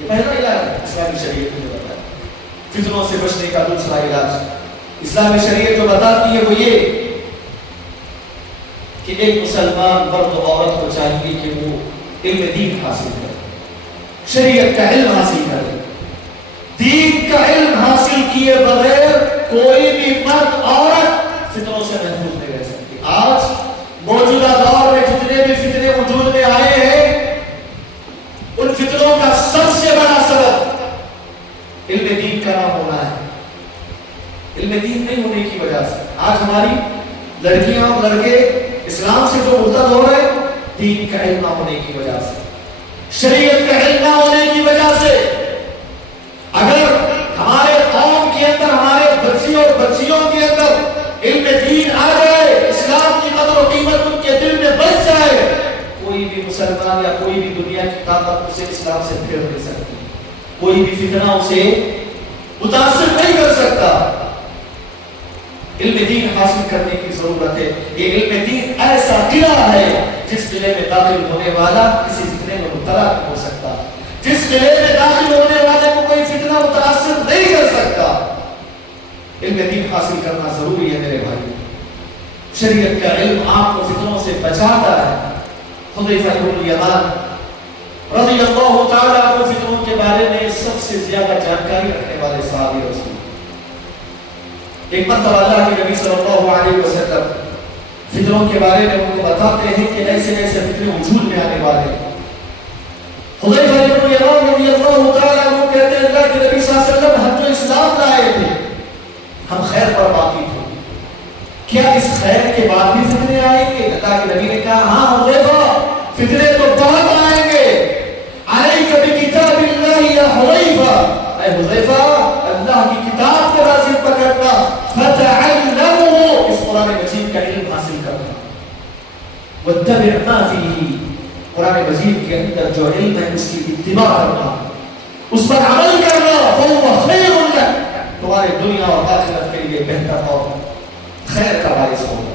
یہ پہلا علاج ہے اسلامی شریعت نے بتایا. فتنوں سے بچنے کا دوسرا علاج اسلامی شریعت جو بتاتی ہے وہ یہ کہ ایک مسلمان مرد و عورت کو چاہیے کہ وہ علم دین حاصل کرے، شریعت کا علم حاصل کرے. دین کا علم حاصل کیے بغیر کوئی بھی مرد عورت فتنوں سے محفوظ نہیں رہ سکتی. آج موجودہ دور میں جتنے بھی فتنے وجود میں آئے ہیں ان فتنوں کا سب سے بڑا سبب علم دین کا نہ ہونا ہے. علم دین نہیں ہونے کی وجہ سے آج ہماری لڑکیاں اور لڑکے اسلام سے جو مرتد ہو رہے ہیں، دین کا علم نہ ہونے کی وجہ سے، شریعت کا علم نہ ہونے کی وجہ سے. اگر ہمارے قوم کے اندر، ہمارے بچیوں اور بچیوں کے اندر علم دین آ جائے، اسلام کی قدر و قیمت ان کے دل میں بچ جائے، کوئی بھی مسلمان یا کوئی بھی دنیا کی طاقت اسے اسلام سے پھیر نہیں سکتی. کوئی بھی فتنہ اسے متاثر نہیں کر سکتا. علم دین حاصل کرنے کی ضرورت ہے. یہ علم دین ایسا قلعہ ہے جس قلعے میں داخل ہونے والا کسی فتنے میں مبتلا نہیں ہو سکتا، جس قلعے میں داخل ہونے والے کو کوئی فتنہ متاثر نہیں کر سکتا. علم دین حاصل کرنا ضروری ہے میرے بھائی. شریعت کا علم آپ کو فتنوں سے بچاتا ہے. حذیفہ بن الیمان رضی اللہ تعالیٰ عنہ فتنوں کے بارے میں سب سے زیادہ جانکاری رکھنے والے صحابی رسول. ایک مرتبہ اللہ کے نبی صلی اللہ علیہ وسلم فتنوں کے بارے میں ان کو بتاتے ہیں کہ ایسے ایسے فتنے وجود میں آنے والے ہیں. حذیفہ بن الیمان رضی اللہ تعالیٰ عنہ کہتے ہیں اللہ کے نبی صلی اللہ علیہ وسلم ہم جو اسلام لائے تھے ہم خیر پر باقی تھے، کیا اس خیر کے بعد بھی فتنے آئیں گے؟ اللہ کے نبی نے کہا ہاں حذیفہ فتنے تو بہت آئیں گے. علیک بکتاب اللہ یا حذیفہ، اے حذیفہ اللہ کی کتاب کو لازم پکڑنا، فتعلمه، اس قرآن مجید کا علم حاصل کرنا، واتبع ما فیہ، قرآن مجید کے اندر جو علم ہے اس کی اتباع کرنا، اس پر عمل کرنا، فهو خیر لک، تمہارے دنیا اور آخرت کے لیے بہتر اور خیر کا باعث ہوگا.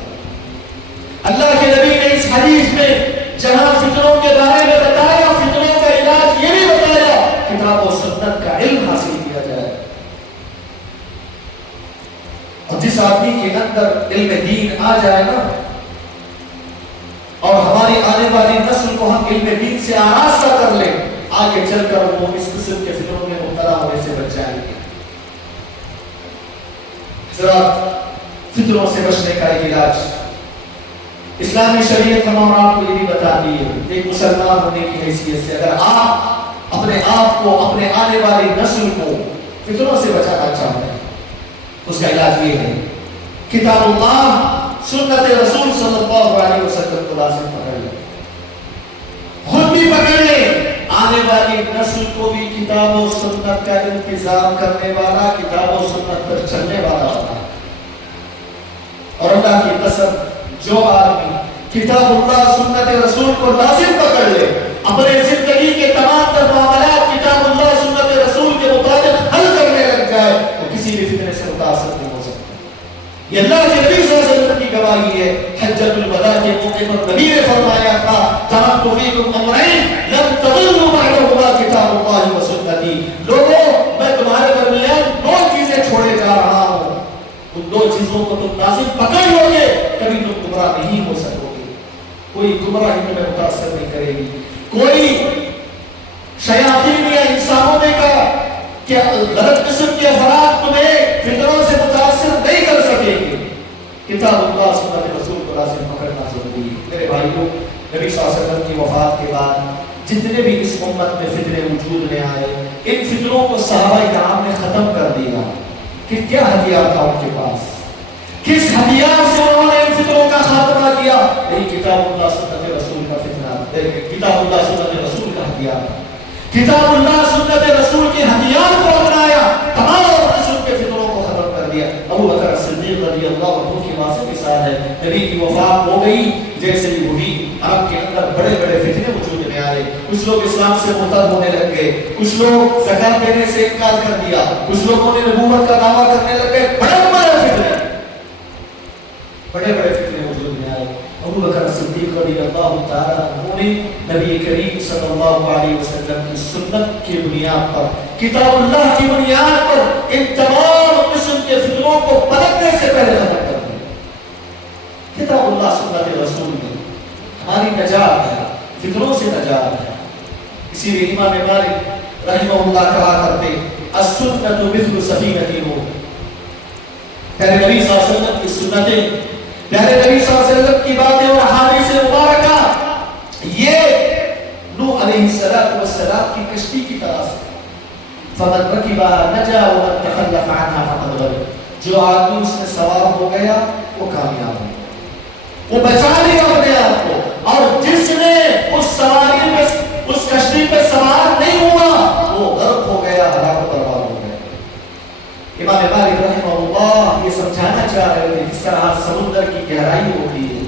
اللہ کے نبی نے اس حدیث میں جہاں فتنوں کے بارے میں بتایا، فتنوں کا علاج یہ بھی بتایا کتاب و سنت کا علم حاصل کیا جائے. اور جس آدمی کے اندر علم دین آ جائے نا، اور ہماری آنے والی نسل کو ہم علم دین سے آراستہ کر لیں، آگے چل کر وہ اس قسم کے فکروں میں مبتلا ہونے سے بچ جائیں گے۔ فطروں سے بچنے کا ایک علاج اسلامی شریعت ہم آپ کو یہ بھی بتاتی ہے، ایک مسلمان ہونے کی حیثیت سے اگر آپ اپنے آپ کو، اپنے آنے والی نسل کو فطروں سے بچانا چاہتے ہیں، اس کا علاج یہ ہے کتاب اللہ، سنت رسول صلی اللہ علیہ وسلم کو لازم پکڑ لیں، خود بھی پکڑ لیں، آنے والی نسل کو بھی کتاب و سنت کا انتظام کرنے والا، کتاب و سنت پر چلنے والا ہوتا ہے۔ اور اللہ کی قسم، جو آدمی کتاب اللہ سنت رسول کو لازم پکڑ لے، اپنے زندگی کے تمام تر معاملات کتاب اللہ سنت رسول کے مطابق حل کرنے لگ جائے، تو کسی بھی فتنے سے متاثر نہیں ہو سکتا۔ یہ اللہ کے نبی صلی اللہ علیہ وسلم کی گواہی ہے۔ حجۃ الوداع کے موقع پر نبی نے فرمایا تھا، ترکت فیکم امرین لن تضلوا بعدہما کتاب اللہ و سنتی، لوگوں میں تمہارے درمیان دو چیزیں چھوڑے جا رہا ہوں، ان دو چیزوں کو تم لازم پکڑ لو گے، کبھی تم گمراہ نہیں ہو سکو گے، کوئی گمراہی تمہیں متاثر نہیں کرے گی، کوئی شیاطین یا انسانوں میں کا کیا غلط قسم کے افراد تمہیں فطروں سے متاثر نہیں کر سکے گی۔ کتاب اللہ سنت رسول کو لازم پکڑنا ضروری ہے۔ میرے بھائیوں، نبی صلی اللہ علیہ وسلم کی وفات کے بعد جتنے بھی اس امت میں فتنے وجود میں آئے، ان فتنوں کو صحابہ کرام نے ختم کر دیا کہ کیا ہتھیار تھا ان کے پاس، کس ہتھیار سے انہوں نے ان فتنوں کا خاتمہ کیا؟ یہی کتاب اللہ سنت رسول کا فتنہ، کتاب اللہ سنت رسول کا ہتھیار، کتاب اللہ سنت رسول کے ہتھیار کو اپنایا، تمام قسم کے فتنوں کو ختم کر دیا۔ ابو بکر صدیق رضی اللہ عنہ کی واضح مثال ہے، نبی کی وفات ہو گئی، جیسے ہی ہوئی عرب کے اندر بڑے بڑے فتنے وجود میں آئے، کچھ لوگ اسلام سے مرتد ہونے لگ گئے، کچھ لوگ زکات دینے سے انکار کر دیا، کچھ لوگوں نے نبوت کا دعویٰ کرنے لگ گئے، بڑے بڑے فتنے وجود میں آئے۔ ابو بکر صدیق رضی اللہ تعالیٰ عنہ نے نبی کریم صلی اللہ علیہ وسلم کی سنت کی بنیاد پر، کتاب اللہ کی بنیاد پر ان تمام قسم کے فتنوں کو پلٹنے سے پہلے ختم کر دیا۔ کتاب اللہ سنت رسول میں ہماری نجات ہے، فتنوں سے نجات ہے۔ اسی لیے امام مالک رحمہ اللہ کہا کرتے، السنت مثل سفینۃ نوح، پیارے نبی صلی اللہ علیہ وسلم کی سنتیں، پیارے نبی صلی اللہ علیہ وسلم کی باتیں اور احادیث مبارکہ یہ نوح علیہ السلام کی کشتی کی طرح سے، فمن رکبها نجا ومن تخلف عنها فقد غرق، جو آدمی اس میں سوار ہو گیا وہ کامیاب ہو گیا، وہ بچا لیا اپنے آپ کو، اور جس نے اس سواری میں اس کشتی پہ سوار نہیں ہوا وہ غرق ہو گیا، ہلاک برباد ہو گیا۔ امام مالک رحمہ اللہ یہ سمجھانا چاہ رہے تھے، جس طرح سمندر کی گہرائی ہوتی ہے،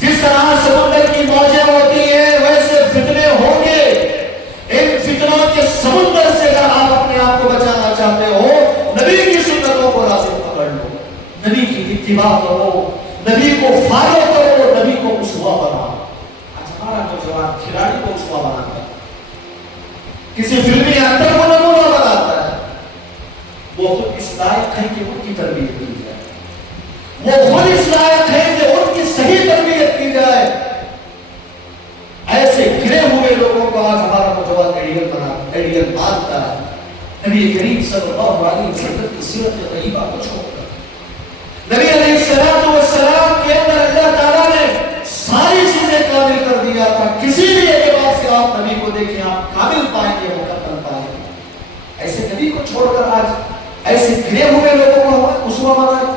جس طرح سمندر کی موجیں ہوتی ہیں، ویسے فتنے ہوں گے، ان فتنوں کے سمندر سے اگر آپ اپنے آپ کو بچانا چاہتے ہو، نبی کی سنتوں کو لازم پکڑ لو، نبی کی اتباع کرو، نبی کو فالو کرو، نبی کو اسوہ بناؤ۔ آج ہمارا نوجوان کھلاڑی کو اسوہ بناتا ہے، کسی فلمی ایکٹر کو نمونہ بناتا ہے، وہ خود اس لائق ہے کہ ان کی تربیت کی جائے، وہ خود اس لائق ہے کہ ان کی صحیح تربیت کی جائے۔ ایسے گرے ہوئے لوگوں کو آج ہمارا نوجوان ایڈیل مانتا ہے، نبی کریم صلی اللہ علیہ وسلم کی سیرت طیبہ کو چھوڑ کر، نبی علیہ السلام کے اندر اللہ تعالیٰ نے ساری چیزیں کامل کر دیا تھا، کسی بھی اعتبار سے آپ نبی کو دیکھیں آپ کامل پائیں گے، مکمل پائیں گے۔ ایسے نبی کو چھوڑ کر آج ایسے گرے ہوئے لوگوں کو ہمیں اسوہ بنائے۔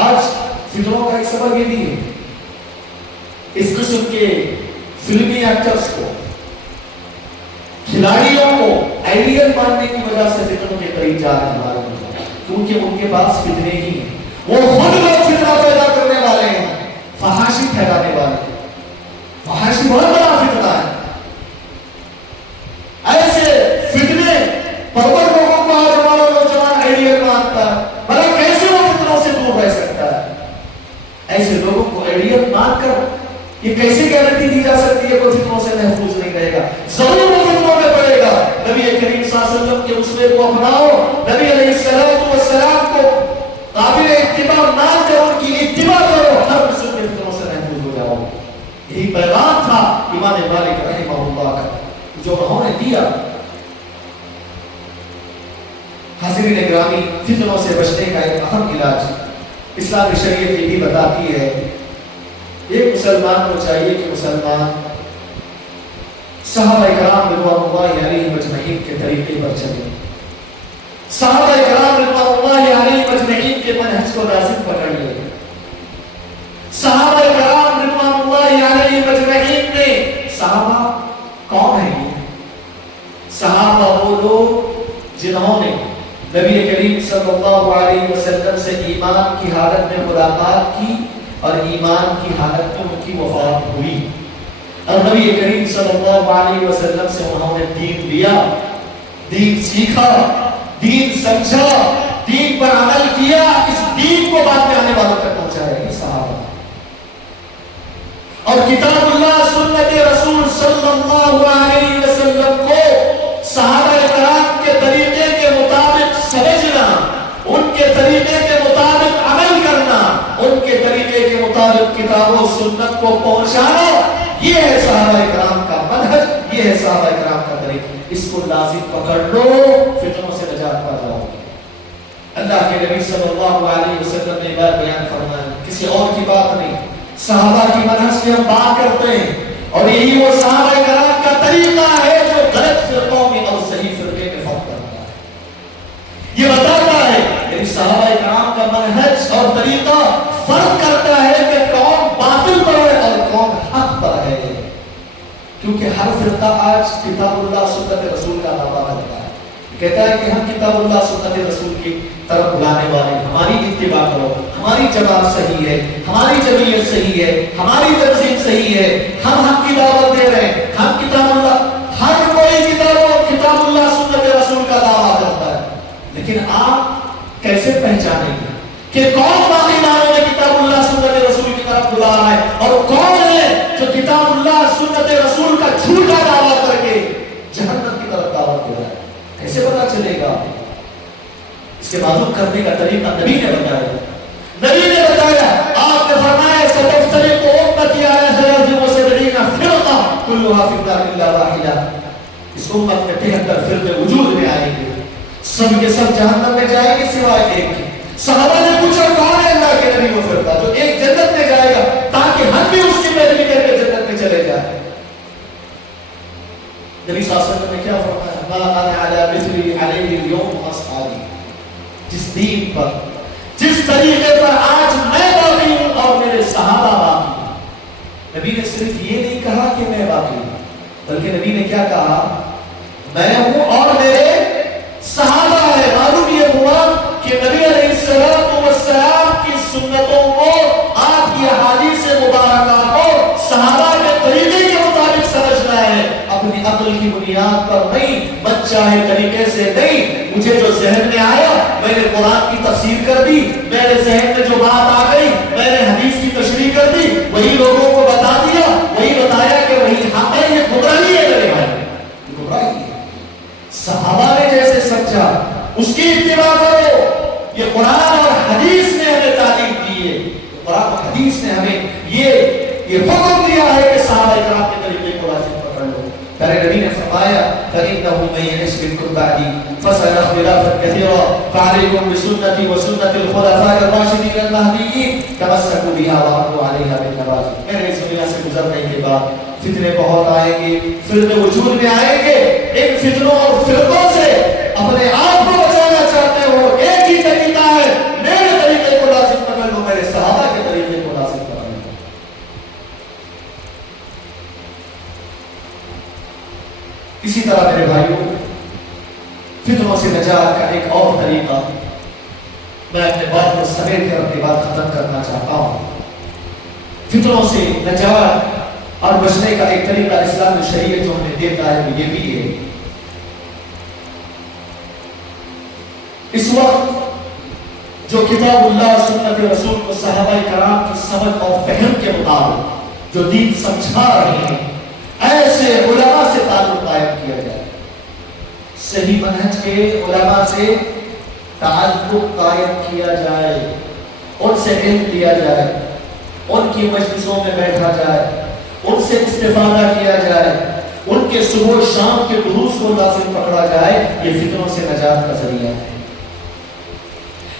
آج فتنوں کا ایک سبب یہ بھی ہے، اس قسم کے فلمی ایکٹرز کو، کھلاڑیوں کو آئیڈیل ماننے کی وجہ سے فتنوں کے قریب جا رہے ہیں ہمارے لوگ، کیونکہ ان کے پاس فتنے ہی ہیں، وہ خود لوگ فتنہ پیدا کرنے والے ہیں، فحاشی پھیلانے والے ہیں، فحاشی بہت بڑا فتنہ ہے۔ ایسے فتنے پرور لوگوں کو آج ہمارا نوجوان آئیڈیل مانتا ہے، بھلا کیسے وہ فتنوں سے دور رہ سکتا ہے؟ ایسے لوگوں کو آئیڈیل مان کر یہ کیسے گارنٹی دی جا سکتی ہے کوئی فتنوں سے محفوظ نہیں رہے گا؟ ضرور وہ فتنوں میں پڑے گا۔ نبی کریم صلی اللہ علیہ وسلم کے اسوے کو اپناؤ، نبی علیہ السلام کو قابل اتباع مان کر ان کی اتباع کرو، ہر قسم کے فتنوں سے محفوظ ہو جاؤ۔ یہی پیغام تھا امام مالک رحمہ اللہ کا جو انہوں نے دیا۔ حاضرین گرامی، فتنوں سے بچنے کا ایک اہم علاج اسلامی شریعت یہ بھی بتاتی ہے، ایک مسلمان کو چاہیے کہ مسلمان صحابہ کرام رضوان اللہ علیہم اجمعین کے طریقے پر چلے، صحابہ کرام رضوان اللہ علیہم اجمعین کے منہج کو لازم پکڑ لے۔ صحابہ کرام رضوان اللہ علیہم اجمعین نے، صحابہ کون ہیں؟ صحابہ وہ لوگ جنہوں نے نبی کریم صلی اللہ علیہ وسلم سے ایمان کی حالت میں ملاقات کی اور ایمان کی حالت میں ان کی وفات ہوئی، اور نبی کریم صلی اللہ علیہ وسلم سے انہوں نے دین لیا، دین سیکھا، دین سمجھا، دین پر عمل کیا، اس دین کو بعد میں آنے والوں تک پہنچایا، یہ صحابہ۔ اور کتاب اللہ سنت رسول صلی اللہ علیہ وسلم کو صحابہ کرام کے طریقے کے مطابق سمجھنا، ان کے طریقے کے مطابق عمل کرنا، ان کے طریقے کے مطابق کتاب و سنت کو پہنچانا، یہ ہے صحابہ کرام کا منہج، یہ ہے صحابہ کرام کا طریقہ۔ اس کو لازم پکڑ لو، فتنوں سے نجات پا جاؤ گے۔ اللہ کے نبی صلی اللہ علیہ وسلم نے بات بیان فرمائی، کسی اور کی بات نہیں، صحابہ کی منہج کی ہم بات کرتے ہیں، اور یہی وہ صحابہ کرام کا طریقہ ہے جو غلط فرقوں میں اور صحیح فرقے میں فرق کرتا ہے۔ یہ بتاتا ہے کہ صحابہ کرام کا منہج اور طریقہ فرق کرتا ہے کہ کون باطل پر ہے اور کون حق پر ہے، کیونکہ ہر فرقہ آج کتاب اللہ سنت رسول کا دعویٰ کرتا ہے، کہتا ہے کہ ہم کتاب اللہ سنت رسول کی طرف بلانے والے، ہماری اتباع کرو، ہماری جماعت صحیح ہے، ہماری جمعیت صحیح ہے، ہماری تنظیم صحیح ہے، ہم حق کی دعوت دے رہے ہیں، ہم کتاب اللہ، ہر کوئی کتاب اللہ سنت رسول کا دعویٰ کرتا ہے، لیکن آپ کیسے پہچانیں گے کہ کون باقی معنوں میں کتاب اللہ سنت رسول کی طرف بلا رہا ہے اور کون ہے جو کتاب اللہ سنت رسول کا جھوٹا دعویٰ کر کے جہنم کی طرف دعوت دے رہا ہے؟ کیسے پتا چلے گا؟ اس کے معلوم کرنے کا طریقہ نبی نے بتایا، نبی نے بتایا، آپ نے فرمایا ستفترق امتی علی 73 فرقہ کلھا فی النار الا واحدہ، اس امت میں 73 فرقے وجود میں آئیں گے، سب کے سب جہنم میں جائیں گے سوائے ایک کے۔ صحابہ نے پوچھا کون ہے اللہ کے نبی وہ فرقہ جو ایک جنت میں جائے گا تاکہ ہم بھی اس کی پیروی کر کے جنت میں چلے جائیں؟ نبی صلی اللہ علیہ وسلم نے کیا فرمایا؟ ما انا علی مثلی علیہ اليوم اصحابی، جس دین پر، جس طریقے پر آج میں باقی ہوں اور میرے صحابہ باقی ہیں۔ نبی نے صرف یہ نہیں کہا کہ میں باقی ہوں، بلکہ نبی نے کیا کہا؟ میں ہوں اور میرے صحابہ ہیں۔ معلوم یہ ہوا کہ نبی علیہ السلام کی سنتوں کو، آپ کی احادیث مبارکہ کو صحابہ کے طریقے کے مطابق سمجھنا ہے، اپنی عقل کی بنیاد پر نہیں، من چاہے طریقے سے نہیں۔ مجھے جو ذہن میں آیا میں نے قرآن کی تفسیر کر دی، میرے ذہن میں جو بات آ گئی میں نے حدیث کی تشریح کر دی، وہی لوگوں کو بتا دیا، وہی بتایا کہ وہی حق ہے، یہ گمراہی ہے میرے بھائی، یہ گمراہی ہے۔ صحابہ نے جیسے سمجھا اس کی اتباع کرو، یہ قرآن اور حدیث نے ہمیں تعلیم دی ہے، قرآن اور حدیث نے ہمیں یہ حکم دیا ہے کہ صحابہ کرام کے طریقے کو لازم پکڑ لو۔ پیارے نبی نے فرمایا فَإِنَّهُ مَن يَعِشْ مِنكُم بَعْدِي فَسَيَرَى اخْتِلَافًا كَثِيرًا فَعَلَيْكُم بِسُنَّتِي وَسُنَّةِ الْخُلَفَاءِ الرَّاشِدِينَ الْمَهْدِيِّينَ تَمَسَّكُوا بِهَا وَعَضُّوا عَلَيْهَا بِالنَّوَاجِذِ۔ میرے اس دنیا سے گزرنے کے بعد فتنے بہت آئیں گے، فرقے وجود میں آئیں گے، ان فتنوں اور فرقوں سے اپنے آپ کو بچانا چاہتے ہو، ایک ہی طریقہ ہے، میرے طریقے کو لازم پکڑ لو، میرے صحابہ کے طریقے کو لازم پکڑ لو۔ اسی طرح میرے بھائیوں، فتنوں سے نجات کا ایک اور طریقہ، میں اپنے بات کو سمیٹ کر اپنی بات ختم کرنا چاہتا ہوں۔ فتنوں سے نجات اور بچنے کا ایک طریقہ اسلام شریعت جو ہمیں دیتا ہے وہ یہ بھی ہے، اس وقت جو کتاب اللہ سنت رسول کو صحابہ کرام کی سمجھ اور فہم کے مطابق جو دین سمجھا رہے ہیں، ایسے علماء سے تعلق قائم کیا جائے، صحیح منہج کے علماء سے تعلق قائم کیا جائے، ان سے علم لیا جائے، ان کی مجلسوں میں بیٹھا جائے، ان سے استفادہ کیا جائے، ان کے صبح و شام کے دروس کو لازم پکڑا جائے، یہ فتنوں سے نجات کا ذریعہ ہے۔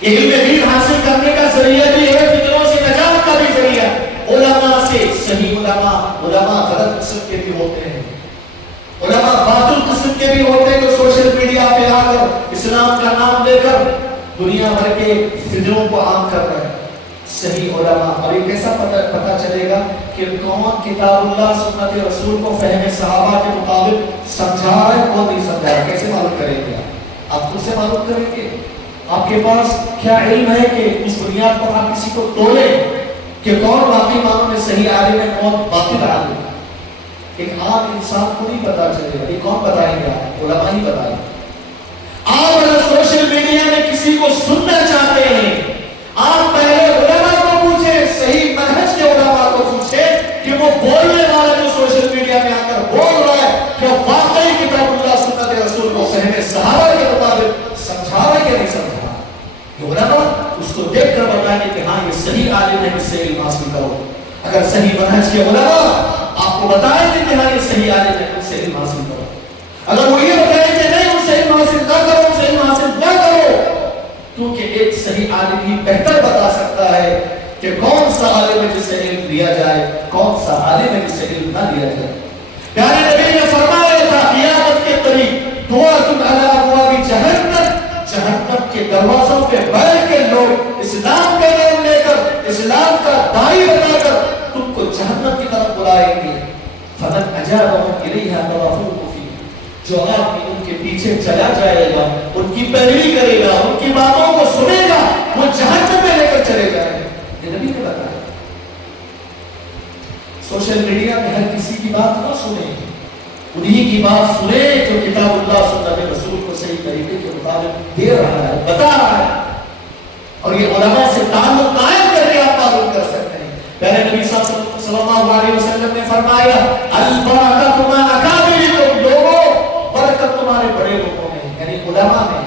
یہ علم دین حاصل کرنے کا ذریعہ بھی ہے، فتنوں سے نجات کا بھی ذریعہ ہے۔ علماء سے صحیح علماء غلط قسم کے بھی ہوتے ہیں، علماء باطل قسم کے بھی ہوتے ہیں جو سوشل میڈیا پہ آ کر اسلام کا نام لے کر دنیا بھر کے فتنوں کو عام کر رہے ہیں۔ صحیح علماء، اور یہ کیسا پتہ چلے گا کہ کون کتاب اللہ سنت رسول کو فہم صحابہ کے مطابق سمجھا رہا ہے، کون نہیں سمجھا رہا ہے؟ کیسے معلوم کریں گے آپ خود سے معلوم کریں گے؟ آپ کے پاس کیا علم ہے کہ اس بنیاد پر آپ کسی کو تولیں کہ کون واقعی معنوں میں صحیح عالم ہے، کون باطل عالم ہے؟ ایک عام انسان کو نہیں پتا چلے گا، یہ کون بتائیں گے؟ علماء ہی بتائیں گے۔ آپ اگر سوشل میڈیا میں کسی کو سننا چاہتے ہیں، آپ پہلے علماء کو پوچھیں، صحیح منہج کے علماء کو پوچھیں کہ وہ بولنے والا جو سوشل میڈیا میں آ کر بول رہا ہے کہ واقعی کتاب اللہ سنت رسول کو فہم صحابہ کے مطابق سمجھا رہا ہے یا نہیں سمجھا رہا؟ یہ علماء اس کو دیکھ کر بتائیں گے کہ ہاں یہ صحیح عالم ہے، اس سے علم حاصل کرو۔ اگر صحیح منہج کے علماء آپ کو بتائیں گے کہ ہاں یہ صحیح عالم ہے، اس سے علم حاصل کرو۔ اگر وہ یہ بتائیں کہ نہیں ان سے علم حاصل نہ کرو، ان سے علم حاصل نہ کرو، کیونکہ ایک صحیح عالم ہی بہتر بتا سکتا ہے کہ کون سا عالم ہے جس سے علم لیا جائے، کون سا عالم ہے جس سے علم نہ لیا جائے۔ پیارے نبی نے فرمایا تھا قیامت کے قریب دعاتن علی ابواب جہنم، جہنم کے دروازوں پہ بیٹھ کے لوگ اسلام کا نام لے کر، اسلام کا داعی بنا کر تم کو جہنم کی طرف بلائیں گے۔ فمن اجابهم الیہا توافوه فیہ، جو آدمی ان کے پیچھے چلا جائے گا، ان کی پیروی کرے گا، ان کی باتوں کو سنے گا، وہ جہنم میں لے کر چلے جائیں گے۔ یہ نبی نے بتایا۔ سوشل میڈیا میں ہر کسی کی بات نہ سنیں، انہی کی بات سنیں جو کتاب اللہ سنت رسول کو صحیح طریقے کے مطابق دے رہا ہے، بتا رہا ہے، اور یہ علماء سے تعلق قائم کر کے آپ معلوم کر سکتے ہیں۔ پہلے نبی صلی اللہ علیہ وسلم نے فرمایا البرکۃ مع اکابرکم، لوگوں برکت تمہارے بڑے لوگوں میں، یعنی علماء میں،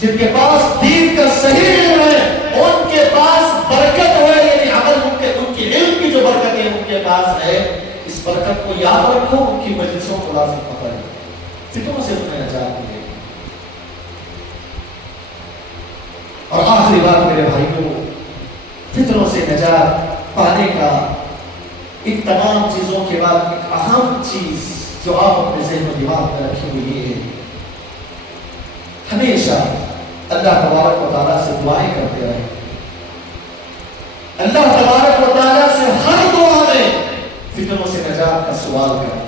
جن کے پاس دین کا صحیح علم ہے، ان کے پاس برکت ہے، یعنی عمل ان کے علم کی جو برکت ہے ان کے پاس ہے۔ اس برکت کو یاد رکھو، ان کی مجلسوں کو لازم پکڑو، فتنوں سے تمہیں نجات ملے گی۔ اور آخری بات میرے بھائیوں، فتنوں سے نجات پانے کا ان تمام چیزوں کے بعد ایک اہم چیز جو آپ اپنے ذہن و دماغ میں رکھے ہوئے ہے، ہمیشہ اللہ تبارک و تعالیٰ سے دعائیں کرتے رہے۔ اللہ تبارک و تعالیٰ سے ہر دعا میں فتنوں سے نجات کا سوال کریں،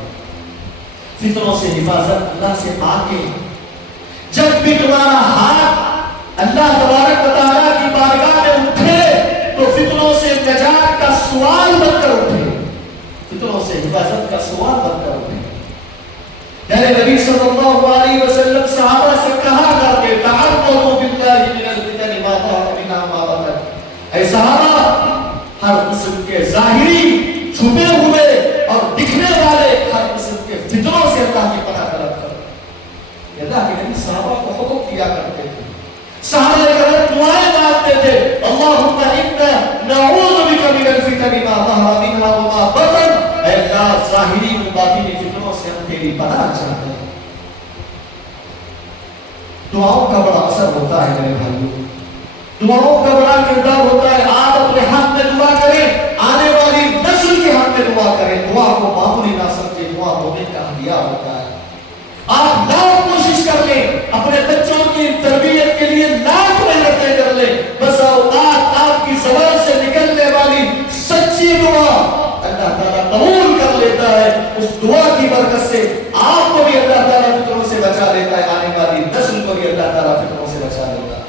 فتنوں سے حفاظت اللہ سے مانگیں۔ جب بھی تمہارا ہاتھ اللہ تبارک و تعالیٰ کی بارگاہ میں اٹھے تو فتنوں سے نجات کا سوال بن کر اٹھے، فتنوں سے حفاظت کا سوال بن کر اٹھے۔ یعنی نبی صلی اللہ علیہ وسلم صحابہ سے کہا کرتے تعوذوا باللہ من الفتن ما ظہر منها ما بطن، اے صحابہ ہر قسم کے ظاہری، چھپے ہوئے اور دکھنے والے ہر قسم کے فتنوں سے اللہ کی پناہ طلب کرو۔ اللہ کے نبی صحابہ کو حکم دیا کرتے تھے، صحابہ کرام دعائیں مانگتے تھے، اللہم انا نعوذ بک من الفتن ما ظہر منها وما بطن، اے اللہ ظاہری و باطنی فتنوں سے ہم تیری پناہ چاہتے ہیں۔ دعاؤں کا بڑا اثر ہوتا ہے میرے بھائیوں، دعاؤں کا بڑا کردار ہوتا ہے۔ آپ اپنے حق میں دعا کریں، آنے والی نسل کے حق میں دعا کریں۔ دعا کو معمولی نہ سمجھیں، دعا مومن کا ہدیہ ہوتا ہے۔ آپ لاکھ کوشش کر لیں، اپنے بچوں کی تربیت کے لیے لاکھ محنتیں کر لیں، بس اوقات آپ کی زبان سے نکلنے والی سچی دعا اللہ تعالیٰ قبول کر لیتا ہے۔ اس دعا کی برکت سے آپ کو بھی اللہ تعالیٰ فتنوں سے بچا لیتا ہے، آنے والی نسل کو بھی اللہ تعالیٰ فتنوں سے بچا لیتا ہے۔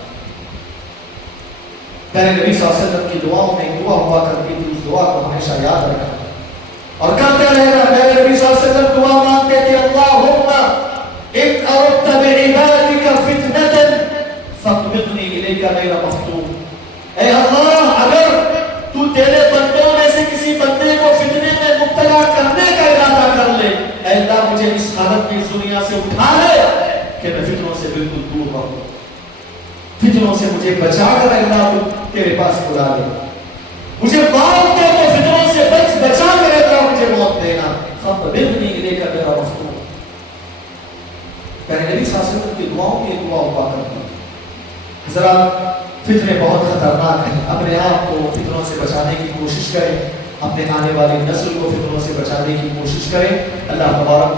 میرے نبی صلی اللہ علیہ وسلم کی دعاؤں میں دعا ہوا کرتی تھی، اس دعا کو ہمیشہ یاد رکھنا اور کرتے رہنا۔ میرے نبی صلی اللہ علیہ وسلم دعا مانگتے تھے اللہم ان اردت بعبادک فتنة فاقبضنی الیک غیر مفتون، اے اللہ اگر تو تیرے بندوں میں سے کسی بندے کو فتنے میں مبتلا کرنے کا ارادہ کر لے، اے اللہ مجھے اس حالت میں اس دنیا سے اٹھا لے کہ میں فتنوں سے بالکل دور رہوں، فتنوں سے مجھے بچا کر اللہ تیرے پاس بلا لے، مجھے موت کے تو فتنوں سے بچا کر اللہ مجھے موت دینا، فَقْبِضْنِي إِلَيْكَ غَيْرَ مَفْتُونٍ۔ پیارے نبی صلی اللہ علیہ وسلم کی دعاؤں کی دعا ہوا کرتی۔ حضرات فتنے بہت خطرناک ہیں، اپنے آپ کو فتنوں سے بچانے کی کوشش کریں، اپنے آنے والی نسل کو فتنوں سے بچانے کی کوشش کریں۔ اللہ تبارک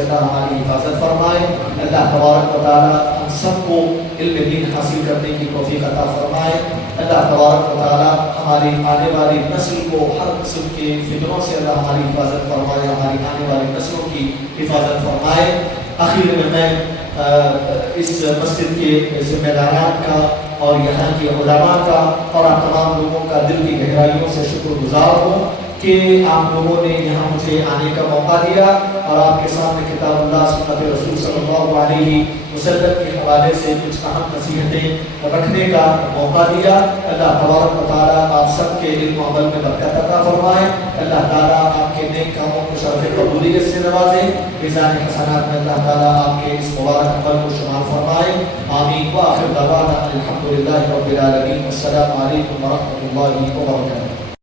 اللہ ہماری حفاظت فرمائے، اللہ تبارک و تعالیٰ ہم سب کو علم دین حاصل کرنے کی توفیق عطا فرمائے، اللہ تبارک و تعالیٰ ہماری آنے والی نسل کو ہر قسم کے فتنوں سے اللہ ہماری حفاظت فرمائے، ہماری آنے والی نسلوں کی حفاظت فرمائے۔ آخر میں اس مسجد کے ذمہ داران کا اور یہاں کے علماء کا اور آپ تمام لوگوں کا دل کی گہرائیوں سے شکر گزار ہوں کہ آپ لوگوں نے یہاں مجھے آنے کا موقع دیا اور آپ کے سامنے کتاب اللہ سنت رسول صلی اللہ علیہ وسلم کے حوالے سے کچھ اہم نصیحتیں رکھنے کا موقع دیا۔ اللہ تبارک و تعالیٰ آپ سب کے علم و عمل میں برکت عطا فرمائے۔ اللہ تعالیٰ آپ کے نیک کاموں کو شرف قبولیت سے نوازے۔ میزان حسنات میں اللہ تعالیٰ آپ کے اس مبارک عمل کو شمار فرمائے۔ آمین۔ وآخر دعوانا الحمدللہ رب العالمین۔ السلام علیکم ورحمۃ اللہ وبرکاتہ۔